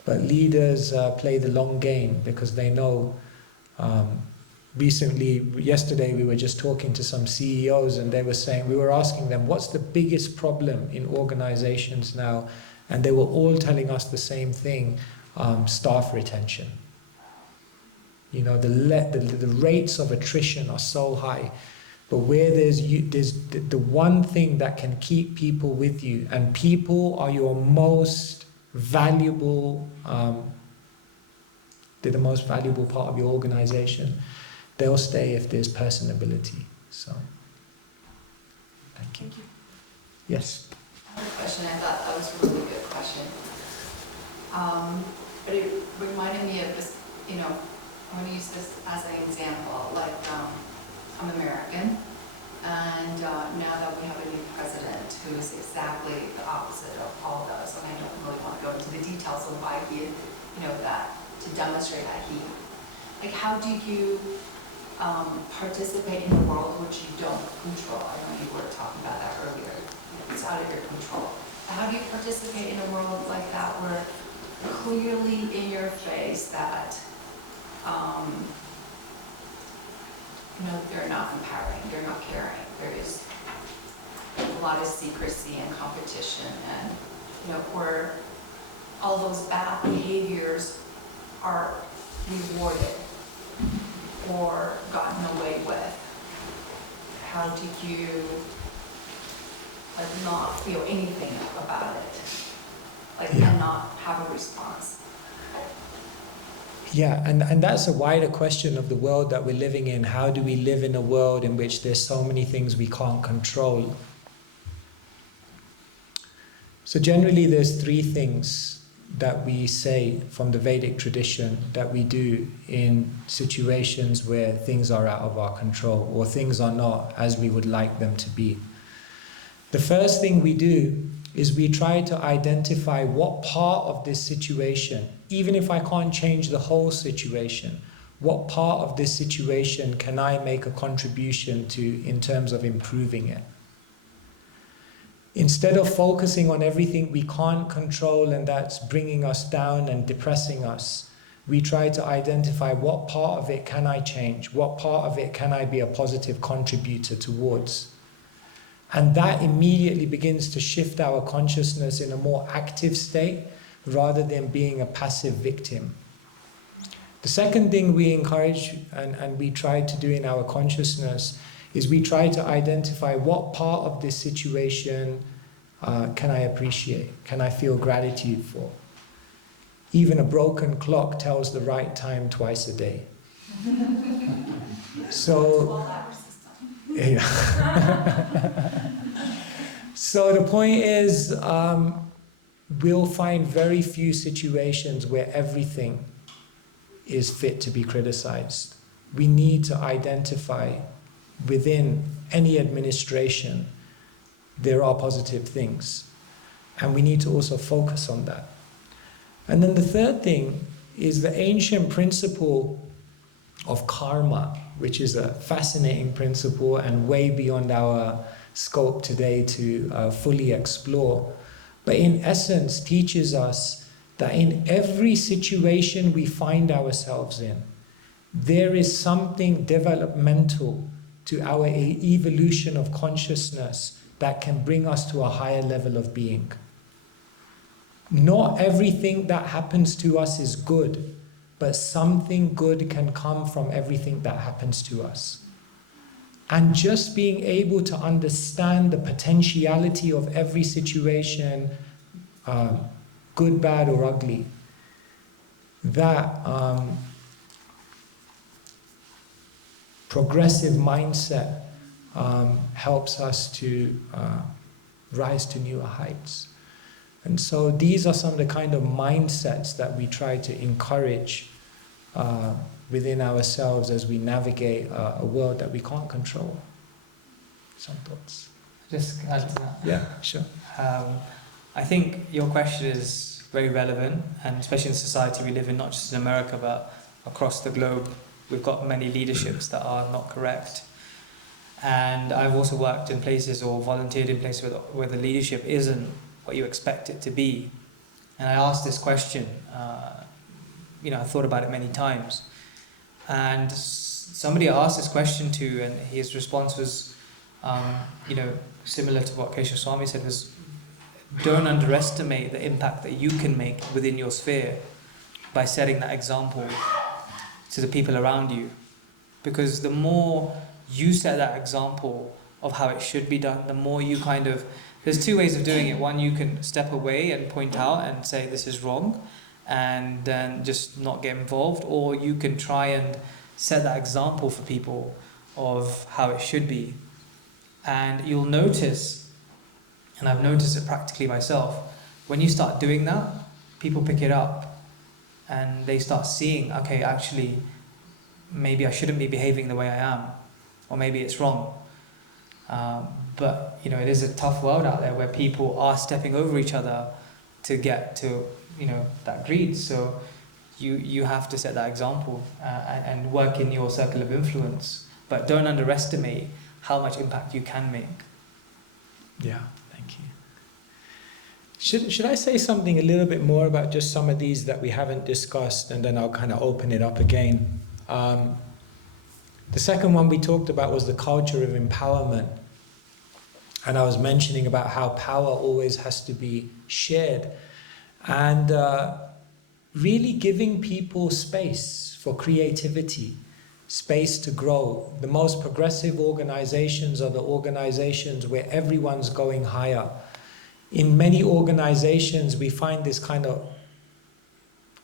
But leaders play the long game because they know. Yesterday we were just talking to some CEOs and they were saying, we were asking them, what's the biggest problem in organizations now? And they were all telling us the same thing, staff retention. The rates of attrition are so high. But where there's the one thing that can keep people with you, and people are your most valuable, they're the most valuable part of your organization. They'll stay if there's personability. So, thank you. Yes? I have a question. I thought that was a really good question. But it reminded me of this, I'm going to use this as an example. Like, I'm American, and now that we have a new president who is exactly the opposite of all of those, and I don't really want to go into the details of why he, that to demonstrate that heat. Like, how do you participate in a world which you don't control? I know you were talking about that earlier. It's out of your control. How do you participate in a world like that where clearly in your face that, they're not empowering, they're not caring. There is a lot of secrecy and competition, and where all those bad behaviors are rewarded or gotten away with. How do you not feel anything about it, and not have a response? Yeah, and that's a wider question of the world that we're living in. How do we live in a world in which there's so many things we can't control? So generally there's three things that we say from the Vedic tradition that we do in situations where things are out of our control or things are not as we would like them to be. The first thing we do is we try to identify what part of this situation, even if I can't change the whole situation, what part of this situation can I make a contribution to in terms of improving it? Instead of focusing on everything we can't control and that's bringing us down and depressing us, we try to identify what part of it can I change, what part of it can I be a positive contributor towards. And that immediately begins to shift our consciousness in a more active state rather than being a passive victim. The second thing we encourage and we try to do in our consciousness is we try to identify what part of this situation can I appreciate, can I feel gratitude for. Even a broken clock tells the right time twice a day. So, yeah. So the point is, we'll find very few situations where everything is fit to be criticized. We need to identify within any administration there are positive things, and we need to also focus on that. And then the third thing is the ancient principle of karma, which is a fascinating principle and way beyond our scope today to fully explore, but in essence teaches us that in every situation we find ourselves in, there is something developmental to our evolution of consciousness that can bring us to a higher level of being. Not everything that happens to us is good, but something good can come from everything that happens to us. And just being able to understand the potentiality of every situation, good, bad, or ugly, that progressive mindset helps us to rise to newer heights. And so these are some of the kind of mindsets that we try to encourage within ourselves as we navigate a world that we can't control. Some thoughts? Just add to that. Yeah, sure. I think your question is very relevant, and especially in the society we live in, not just in America but across the globe. We've got many leaderships that are not correct. And I've also worked in places or volunteered in places where the leadership isn't what you expect it to be. And I asked this question, I thought about it many times. And somebody I asked this question to, and his response was, similar to what Keshav Swami said, was don't underestimate the impact that you can make within your sphere by setting that example to the people around you. Because the more you set that example of how it should be done, the more you there's two ways of doing it. One, you can step away and point out and say this is wrong and then just not get involved, or you can try and set that example for people of how it should be. And you'll notice, and I've noticed it practically myself, when you start doing that, people pick it up and they start seeing, okay, actually, maybe I shouldn't be behaving the way I am, or maybe it's wrong. But it is a tough world out there where people are stepping over each other to get to that greed. So you have to set that example and work in your circle of influence. But don't underestimate how much impact you can make. Yeah, thank you. Should I say something a little bit more about just some of these that we haven't discussed, and then I'll kind of open it up again. The second one we talked about was the culture of empowerment. And I was mentioning about how power always has to be shared. And really giving people space for creativity, space to grow. The most progressive organizations are the organizations where everyone's going higher. In many organizations, we find this kind of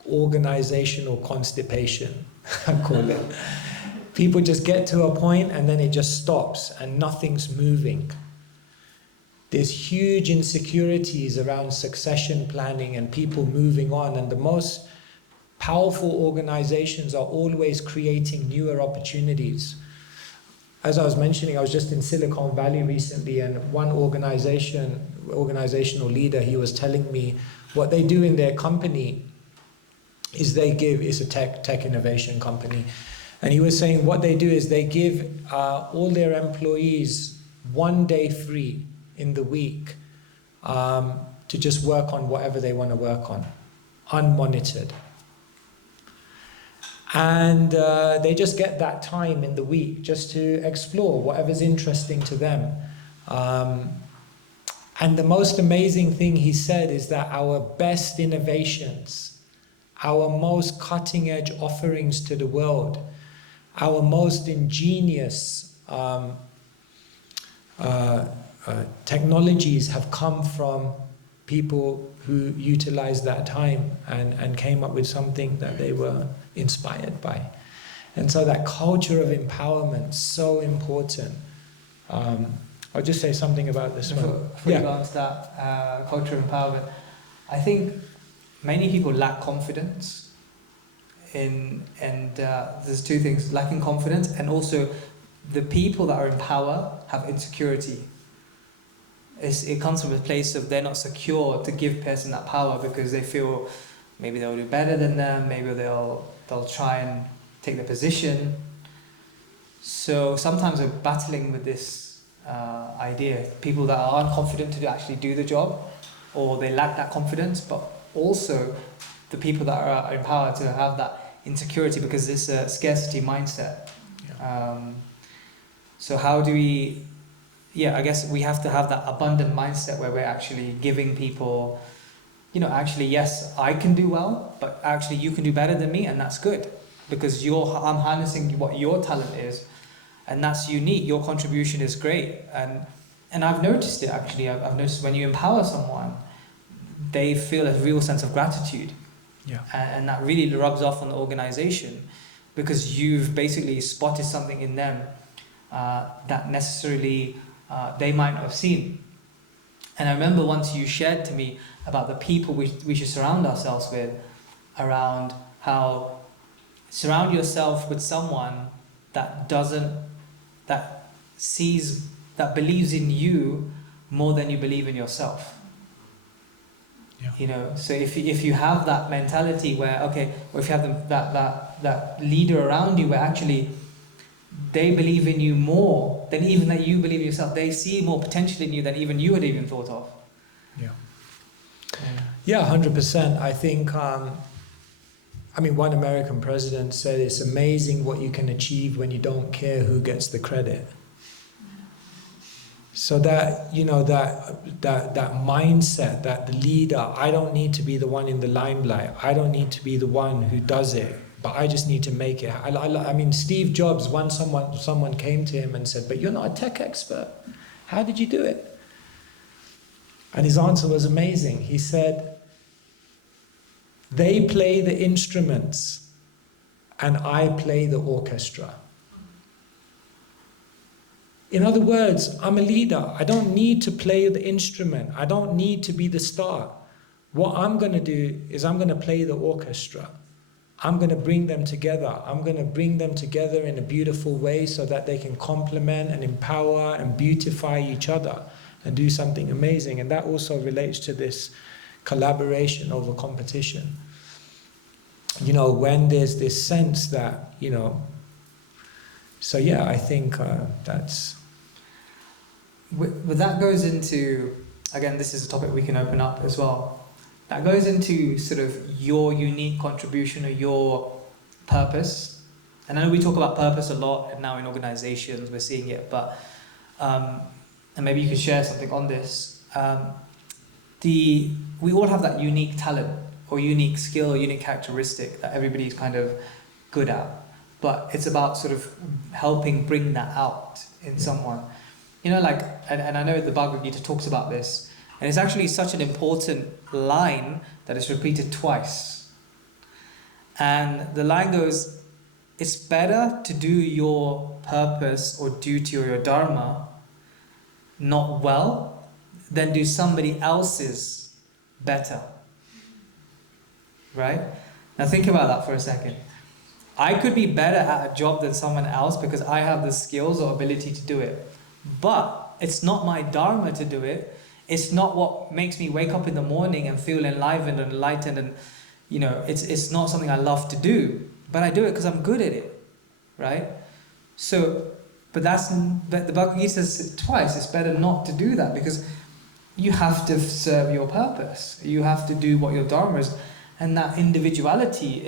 organizational constipation, I call it. People just get to a point and then it just stops and nothing's moving. There's huge insecurities around succession planning and people moving on, and the most powerful organizations are always creating newer opportunities. As I was mentioning, I was just in Silicon Valley recently, and one organizational leader, he was telling me what they do in their company is it's a tech innovation company, and he was saying what they do is they give all their employees 1 day free in the week to just work on whatever they want to work on, unmonitored. And they just get that time in the week just to explore whatever's interesting to them. And the most amazing thing he said is that our best innovations, our most cutting edge offerings to the world, our most ingenious technologies have come from people who utilized that time and came up with something that they were inspired by. And so that culture of empowerment is so important. I'll just say something about this one. Before you go on to that culture of empowerment, I think many people lack confidence and there's two things: lacking confidence, and also the people that are in power have insecurity. It comes from a place of they're not secure to give person that power because they feel maybe they'll do better than them, maybe they'll try and take the position. So sometimes we're battling with this idea. People that are unconfident to actually do the job, or they lack that confidence, but also the people that are in power to have that insecurity because it's a scarcity mindset. Yeah. So how do we... I guess we have to have that abundant mindset where we're actually giving people, actually, yes, I can do well, but actually you can do better than me, and that's good because I'm harnessing what your talent is, and that's unique. Your contribution is great, and I've noticed it actually. I've noticed when you empower someone, they feel a real sense of gratitude, and that really rubs off on the organization because you've basically spotted something in them that necessarily they might not have seen. And I remember once you shared to me about the people we should surround ourselves with, around how surround yourself with someone that believes in you more than you believe in yourself. Yeah. So if you have that mentality where, or if you have that leader around you where actually they believe in you more than even that you believe in yourself. They see more potential in you than even you had even thought of. Yeah, 100%. I think, one American president said it's amazing what you can achieve when you don't care who gets the credit. So that, that mindset, that the leader, I don't need to be the one in the limelight. I don't need to be the one who does it. But I just need to make it. Steve Jobs, once someone came to him and said, but you're not a tech expert. How did you do it? And his answer was amazing. He said, they play the instruments and I play the orchestra. In other words, I'm a leader. I don't need to play the instrument. I don't need to be the star. What I'm going to do is I'm going to play the orchestra. I'm going to bring them together. I'm going to bring them together in a beautiful way so that they can complement and empower and beautify each other and do something amazing. And that also relates to this collaboration over competition. when there's this sense that, so yeah, I think that's... But that goes into, again, this is a topic we can open up as well. That goes into sort of your unique contribution or your purpose. And I know we talk about purpose a lot, and now in organizations we're seeing it, but, and maybe you could share something on this. We all have that unique talent or unique skill or unique characteristic that everybody's kind of good at. But it's about sort of helping bring that out in someone. And I know the Bhagavad Gita talks about this, and it's actually such an important line that is repeated twice. And the line goes, it's better to do your purpose or duty or your dharma not well than do somebody else's better. Right? Now think about that for a second. I could be better at a job than someone else because I have the skills or ability to do it. But it's not my dharma to do it. It's not what makes me wake up in the morning and feel enlivened and enlightened, and it's not something I love to do. But I do it because I'm good at it, right? So, but the Bhagavad Gita says twice, it's better not to do that because you have to serve your purpose. You have to do what your dharma is, and that individuality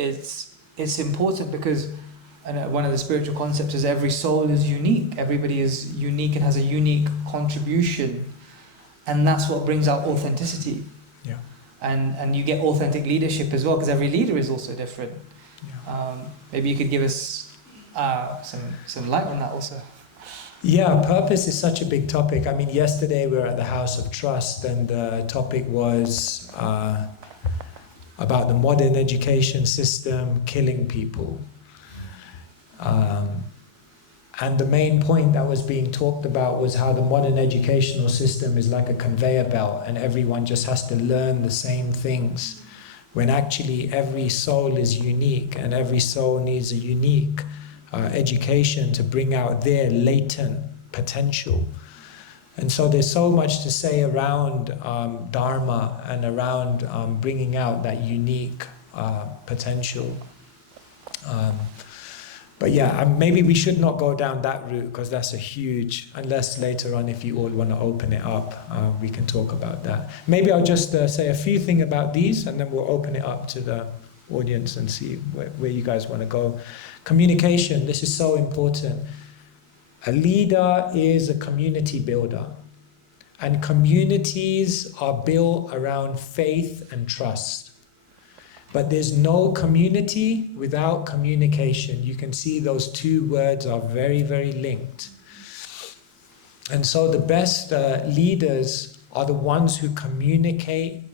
it's important because one of the spiritual concepts is every soul is unique. Everybody is unique and has a unique contribution. And that's what brings out authenticity. Yeah. And you get authentic leadership as well, because every leader is also different. Yeah. Maybe you could give us some light on that also. Yeah, purpose is such a big topic. I mean, yesterday we were at the House of Trust, and the topic was about the modern education system killing people. And the main point that was being talked about was how the modern educational system is like a conveyor belt, and everyone just has to learn the same things, when actually every soul is unique, and every soul needs a unique education to bring out their latent potential. And so there's so much to say around Dharma and around bringing out that unique potential. But yeah, maybe we should not go down that route, because that's a huge, unless later on if you all want to open it up, we can talk about that. Maybe I'll just say a few things about these, and then we'll open it up to the audience and see where you guys want to go. Communication, this is so important. A leader is a community builder, and communities are built around faith and trust. But there's no community without communication. You can see those two words are very, very linked. And so the best leaders are the ones who communicate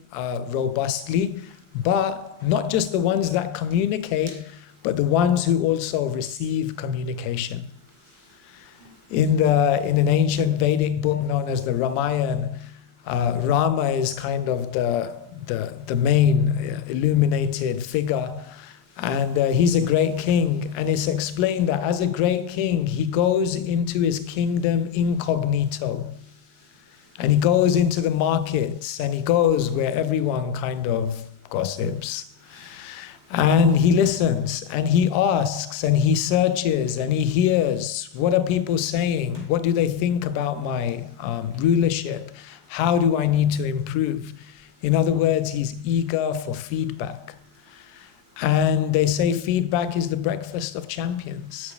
robustly, but not just the ones that communicate, but the ones who also receive communication. In an ancient Vedic book known as the Ramayana, Rama is kind of the main illuminated figure, and he's a great king, and it's explained that as a great king he goes into his kingdom incognito, and he goes into the markets, and he goes where everyone kind of gossips, and he listens, and he asks, and he searches, and he hears, what are people saying, what do they think about my rulership, how do I need to improve? In other words, he's eager for feedback. And they say feedback is the breakfast of champions.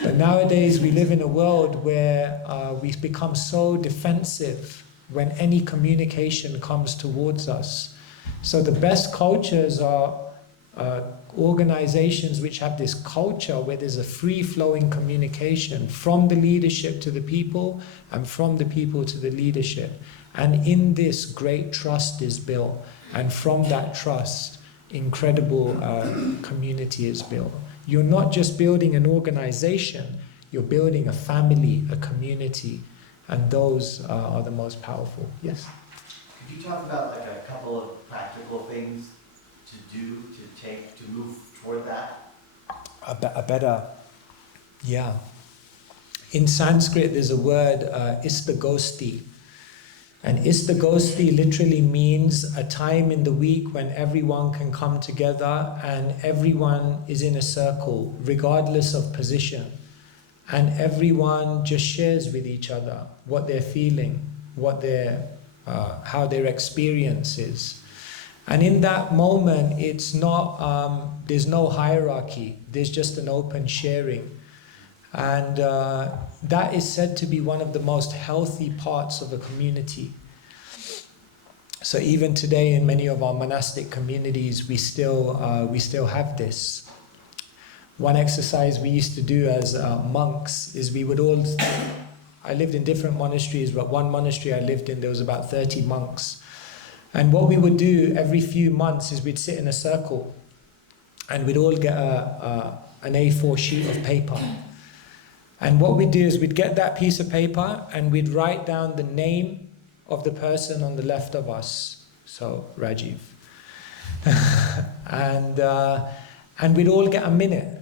But nowadays we live in a world where we become so defensive when any communication comes towards us. So the best cultures are organizations which have this culture where there's a free-flowing communication from the leadership to the people, and from the people to the leadership. And in this, great trust is built. And from that trust, incredible community is built. You're not just building an organization, you're building a family, a community. And those are the most powerful. Yes? Could you talk about like a couple of practical things to do, to take, to move toward that? A better, yeah. In Sanskrit, there's a word, istagosti. And Istagosti literally means a time in the week when everyone can come together and everyone is in a circle, regardless of position. And everyone just shares with each other what they're feeling, how their experience is. And in that moment, it's not, there's no hierarchy, there's just an open sharing. And that is said to be one of the most healthy parts of a community. So even today in many of our monastic communities, we still have this. One exercise we used to do as monks is we would all, I lived in different monasteries, but one monastery I lived in, there was about 30 monks. And what we would do every few months is we'd sit in a circle and we'd all get an A4 sheet of paper. And what we'd do is we'd get that piece of paper and we'd write down the name of the person on the left of us. So, Rajiv. And we'd all get a minute.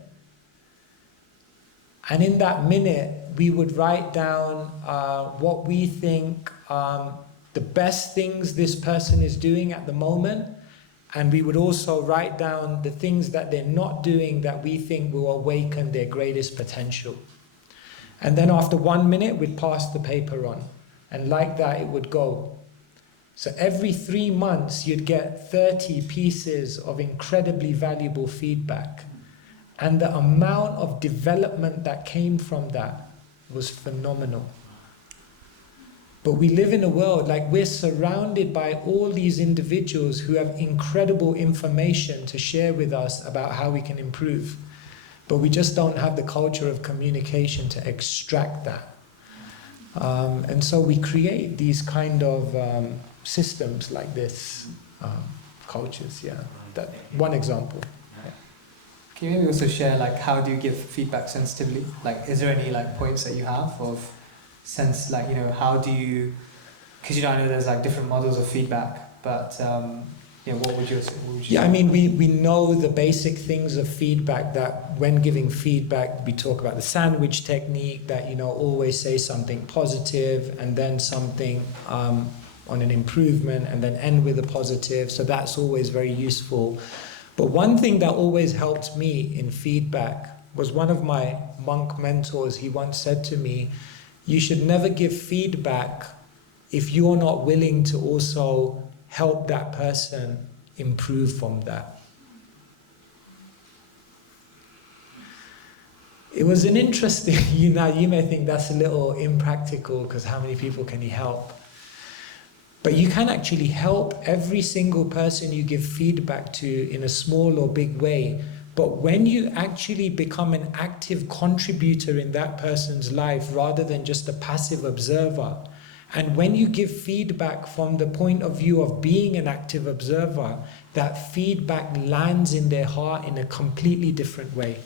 And in that minute, we would write down what we think the best things this person is doing at the moment. And we would also write down the things that they're not doing that we think will awaken their greatest potential. And then after 1 minute, we'd pass the paper on. And like that, it would go. So every 3 months, you'd get 30 pieces of incredibly valuable feedback. And the amount of development that came from that was phenomenal. But we live in a world, like we're surrounded by all these individuals who have incredible information to share with us about how we can improve. But we just don't have the culture of communication to extract that. And so we create these kind of systems like this, cultures, yeah. That one example. Yeah. Can you maybe also share, like, how do you give feedback sensitively? Like, is there any, like, points that you have of sense, like, you know, how do you, because, you know, I know there's, like, different models of feedback, but, you know, what would you say? Yeah, I mean, we know the basic things of feedback, that when giving feedback, we talk about the sandwich technique, that, you know, always say something positive and then something on an improvement and then end with a positive. So that's always very useful. But one thing that always helped me in feedback was one of my monk mentors. He once said to me, you should never give feedback if you're not willing to also help that person improve from that. It was an interesting, you may think that's a little impractical because how many people can you help? But you can actually help every single person you give feedback to in a small or big way. But when you actually become an active contributor in that person's life rather than just a passive observer, and when you give feedback from the point of view of being an active observer, that feedback lands in their heart in a completely different way.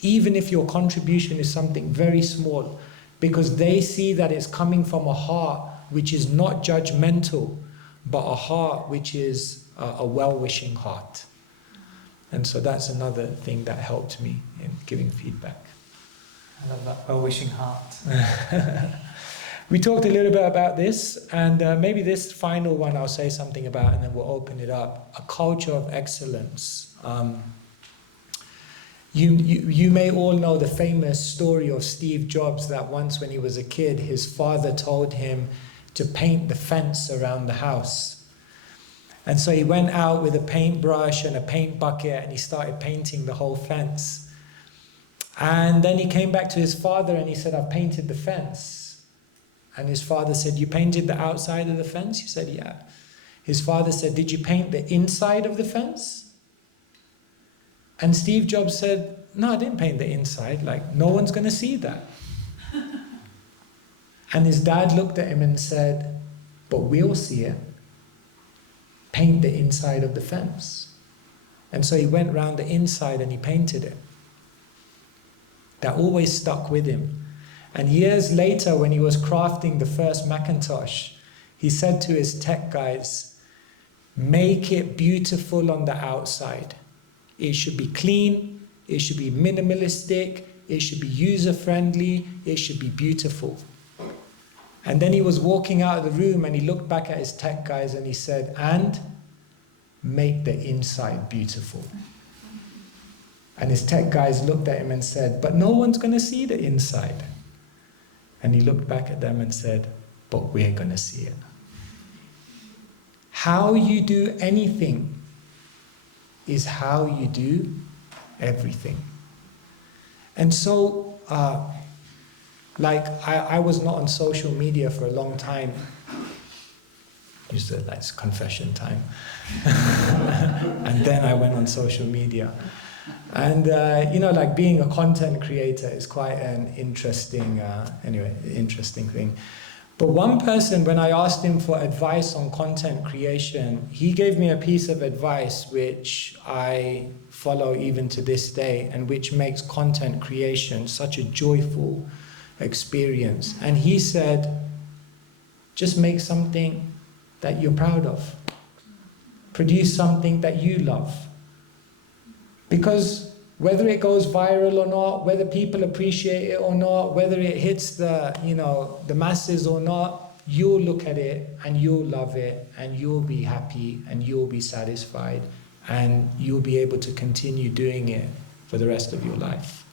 Even if your contribution is something very small, because they see that it's coming from a heart which is not judgmental, but a heart which is a well-wishing heart. And so that's another thing that helped me in giving feedback. I love that, well-wishing heart. We talked a little bit about this, and maybe this final one I'll say something about, and then we'll open it up. A culture of excellence. You may all know the famous story of Steve Jobs, that once when he was a kid, his father told him to paint the fence around the house. And so he went out with a paintbrush and a paint bucket and he started painting the whole fence. And then he came back to his father and he said, I've painted the fence. And his father said, you painted the outside of the fence? He said, yeah. His father said, did you paint the inside of the fence? And Steve Jobs said, no, I didn't paint the inside. Like, no one's going to see that. And his dad looked at him and said, but we'll see it. Paint the inside of the fence. And so he went round the inside and he painted it. That always stuck with him. And years later, when he was crafting the first Macintosh, he said to his tech guys, make it beautiful on the outside. It should be clean, it should be minimalistic, it should be user-friendly, it should be beautiful. And then he was walking out of the room and he looked back at his tech guys and he said, and make the inside beautiful. And his tech guys looked at him and said, but no one's going to see the inside. And he looked back at them and said, but we're going to see it. How you do anything is how you do everything. And so, I was not on social media for a long time. Used to, that's confession time. And then I went on social media. And, being a content creator is quite an interesting, interesting thing. But one person, when I asked him for advice on content creation, he gave me a piece of advice which I follow even to this day, and which makes content creation such a joyful experience. And he said, just make something that you're proud of. Produce something that you love. Because whether it goes viral or not, whether people appreciate it or not, whether it hits the masses or not, you'll look at it and you'll love it and you'll be happy and you'll be satisfied and you'll be able to continue doing it for the rest of your life.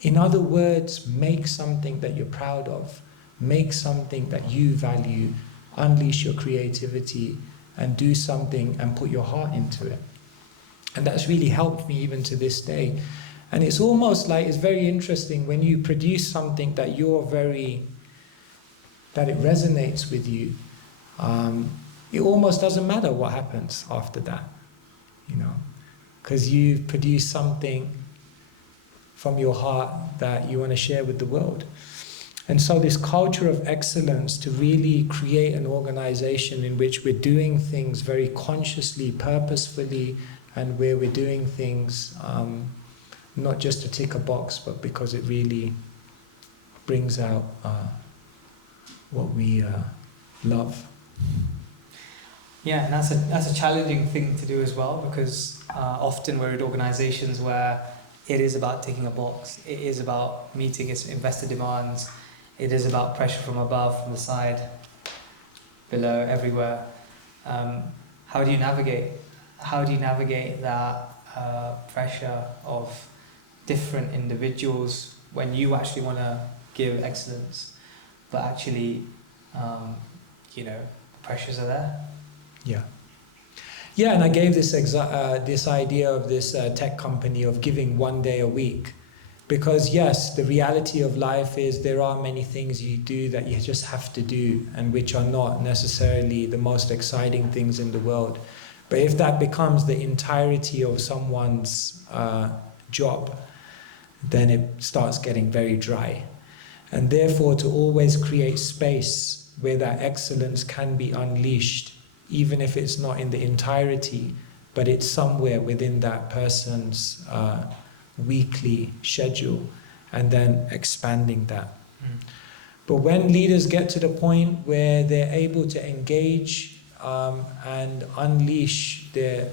In other words, make something that you're proud of. Make something that you value. Unleash your creativity and do something and put your heart into it. And that's really helped me even to this day. And it's almost like, it's very interesting when you produce something that that it resonates with you, it almost doesn't matter what happens after that, because you've produced something from your heart that you want to share with the world. And so this culture of excellence, to really create an organization in which we're doing things very consciously, purposefully, and where we're doing things not just to tick a box, but because it really brings out what we love. Yeah, and that's a challenging thing to do as well, because often we're in organizations where it is about ticking a box, it is about meeting its investor demands, it is about pressure from above, from the side, below, everywhere. How do you navigate that pressure of different individuals when you actually want to give excellence, but actually, the pressures are there? Yeah, and I gave this idea of this tech company of giving 1 day a week. Because yes, the reality of life is there are many things you do that you just have to do, and which are not necessarily the most exciting things in the world. But if that becomes the entirety of someone's job, then it starts getting very dry. And therefore, to always create space where that excellence can be unleashed, even if it's not in the entirety, but it's somewhere within that person's weekly schedule, and then expanding that. But when leaders get to the point where they're able to engage and unleash their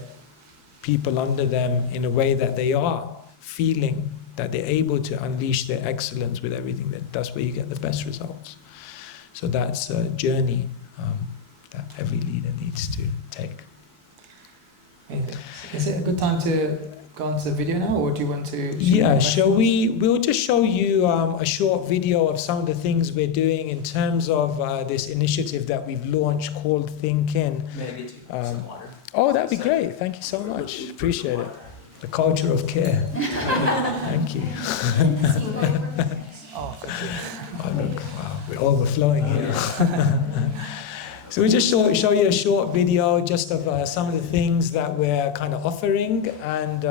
people under them in a way that they are feeling that they're able to unleash their excellence with everything, that's where you get the best results. So that's a journey that every leader needs to take. Is it a good time to go on to the video now, or do you want to? Yeah, we'll just show you a short video of some of the things we're doing in terms of this initiative that we've launched called Think In. Maybe some water. Oh, that'd be great. Thank you so much. Appreciate it. The culture of care. Thank you. Oh, thank you. Oh, look, wow, we're overflowing here. So we just show you a short video just of some of the things that we're kind of offering, and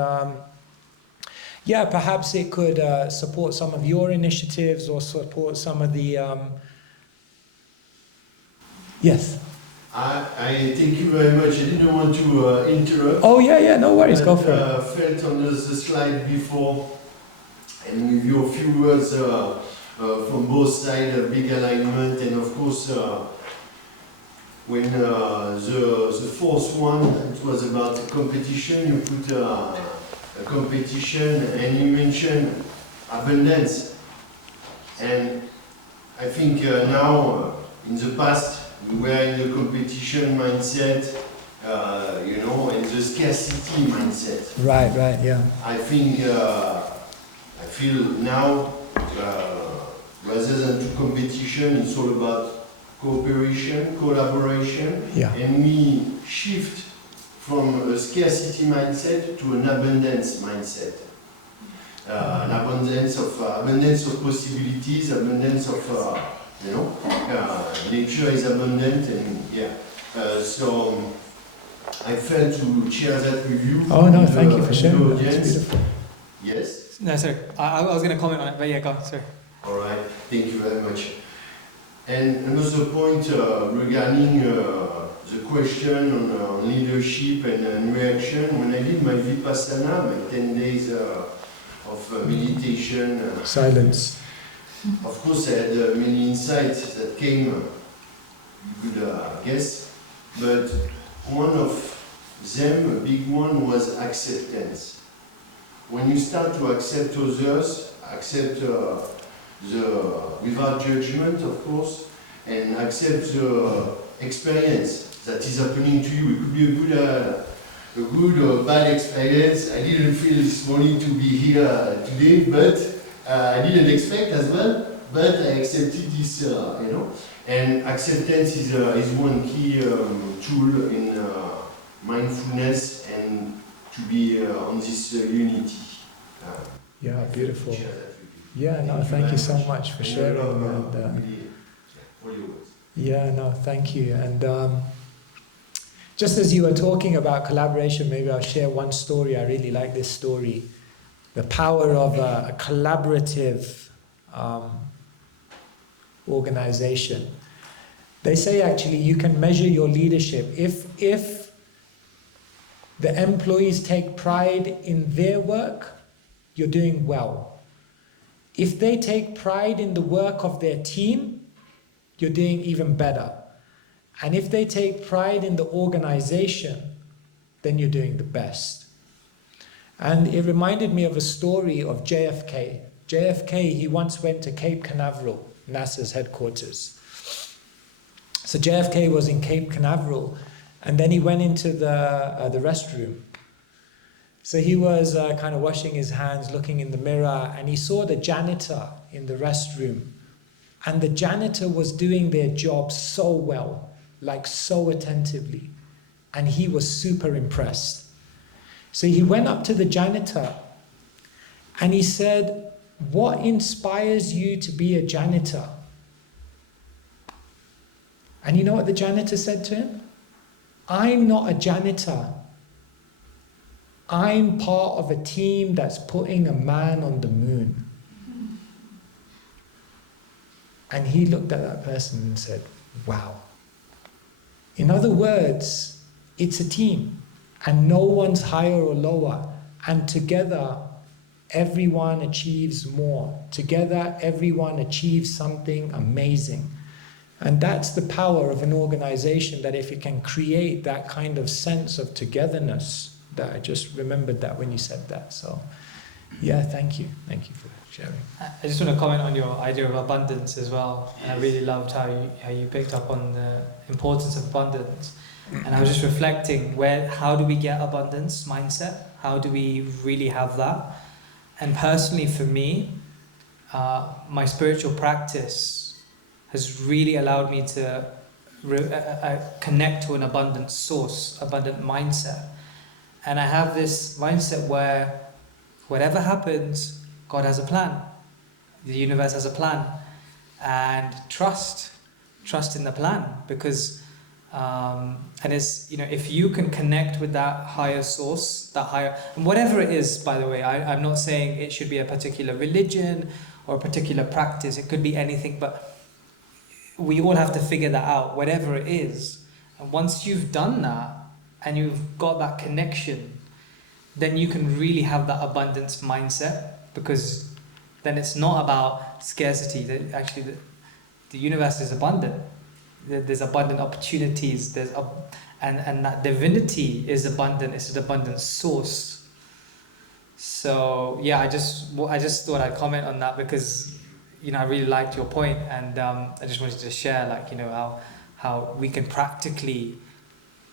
perhaps it could support some of your initiatives or support some of the... Yes? I thank you very much. I didn't want to interrupt. Oh, yeah, no worries, go for it. Felt on the slide before, and with your few words from both sides, big alignment, and of course, when the fourth one, it was about competition, you put a competition, and you mentioned abundance. And I think now in the past, we were in the competition mindset, you know, and the scarcity mindset. Right, yeah. I think, I feel now, rather than to competition, it's all about cooperation, collaboration, Yeah. and we shift from a scarcity mindset to an abundance mindset. An abundance of possibilities, abundance of, you know, nature is abundant, and yeah. So I felt to share that with you. Oh no, with thank the- you for with sharing the that. It's audience. beautiful. Yes. No, sorry. I was going to comment on it, but yeah, go on. Sorry. All right. Thank you very much. And another point regarding the question on leadership and reaction. When I did my Vipassana, my 10 days of meditation, Silence. of course I had many insights that came, you could guess, but one of them, a big one, was acceptance. When you start to accept others, accept without judgment, of course, and accept the experience that is happening to you. It could be a good or bad experience. I didn't feel this morning to be here today, but I didn't expect as well, but I accepted this, you know. And acceptance is one key tool in mindfulness and to be on this unity. Yeah, beautiful. Share that with you. Yeah, no, thank you so much for And sharing. love, And really, all your words. yeah, no, thank you. And just as you were talking about collaboration, maybe I'll share one story. I really like this story. The power of a collaborative organization. They say actually you can measure your leadership if the employees take pride in their work, you're doing well. If they take pride in the work of their team, you're doing even better. And if they take pride in the organization, then you're doing the best. And it reminded me of a story of JFK. JFK, he once went to Cape Canaveral, NASA's headquarters. So JFK was in Cape Canaveral, and then he went into the restroom. So he was kind of washing his hands, looking in the mirror, and he saw the janitor in the restroom. And the janitor was doing their job so well, like so attentively. And he was super impressed. So he went up to the janitor and he said, "What inspires you to be a janitor?" And you know what the janitor said to him? "I'm not a janitor. I'm part of a team that's putting a man on the moon." And he looked at that person and said, "Wow." In other words, it's a team, and no one's higher or lower, and together everyone achieves more. Together everyone achieves something amazing. And that's the power of an organization, that if it can create that kind of sense of togetherness, that I just remembered that when you said that. So yeah, thank you for sharing. I just want to comment on your idea of abundance as well. And I really loved how you picked up on the importance of abundance. And I was just reflecting, how do we get abundance mindset? How do we really have that? And personally for me, my spiritual practice has really allowed me to connect to an abundant source, abundant mindset. And I have this mindset where whatever happens, God has a plan. The universe has a plan. And trust in the plan, because and it's, you know, if you can connect with that higher source, and whatever it is, by the way, I'm not saying it should be a particular religion or a particular practice. It could be anything, but we all have to figure that out, whatever it is. And once you've done that and you've got that connection, then you can really have that abundance mindset, because then it's not about scarcity. Actually, the universe is abundant. There's abundant opportunities. And that divinity is abundant. It's an abundant source. So yeah, I just thought I'd comment on that, because I really liked your point, and I just wanted to share, like, how we can practically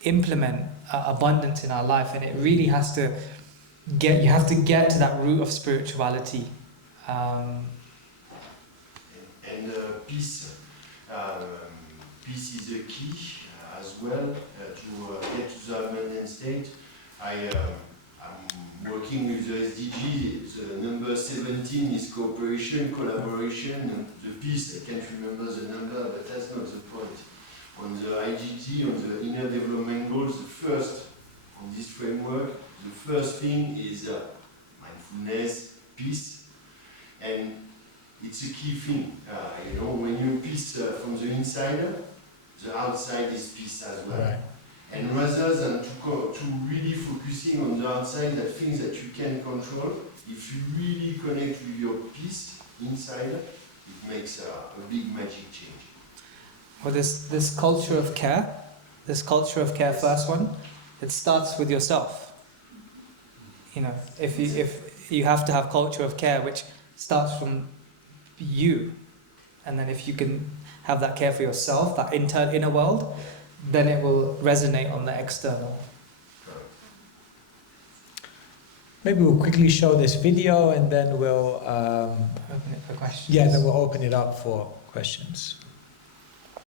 implement abundance in our life, and it really has to you have to get to that root of spirituality. Peace. Peace is a key as well to get to the abundant state. I'm working with the SDG. The number 17 is cooperation, collaboration, and the peace. I can't remember the number, but that's not the point. On the IGT, on the inner development goals, the first on this framework, the first thing is mindfulness, peace, and it's a key thing. When you peace from the inside, the outside is peace as well. Right. And rather than to really focusing on the outside, that things that you can control, if you really connect with your peace inside, it makes a big magic change. Well, this culture of care, first one, it starts with yourself. If you have to have culture of care, which starts from you, and then if you can have that care for yourself, that inner world, then it will resonate on the external. Maybe we'll quickly show this video and then we'll Open it for questions. then we'll open it up for questions.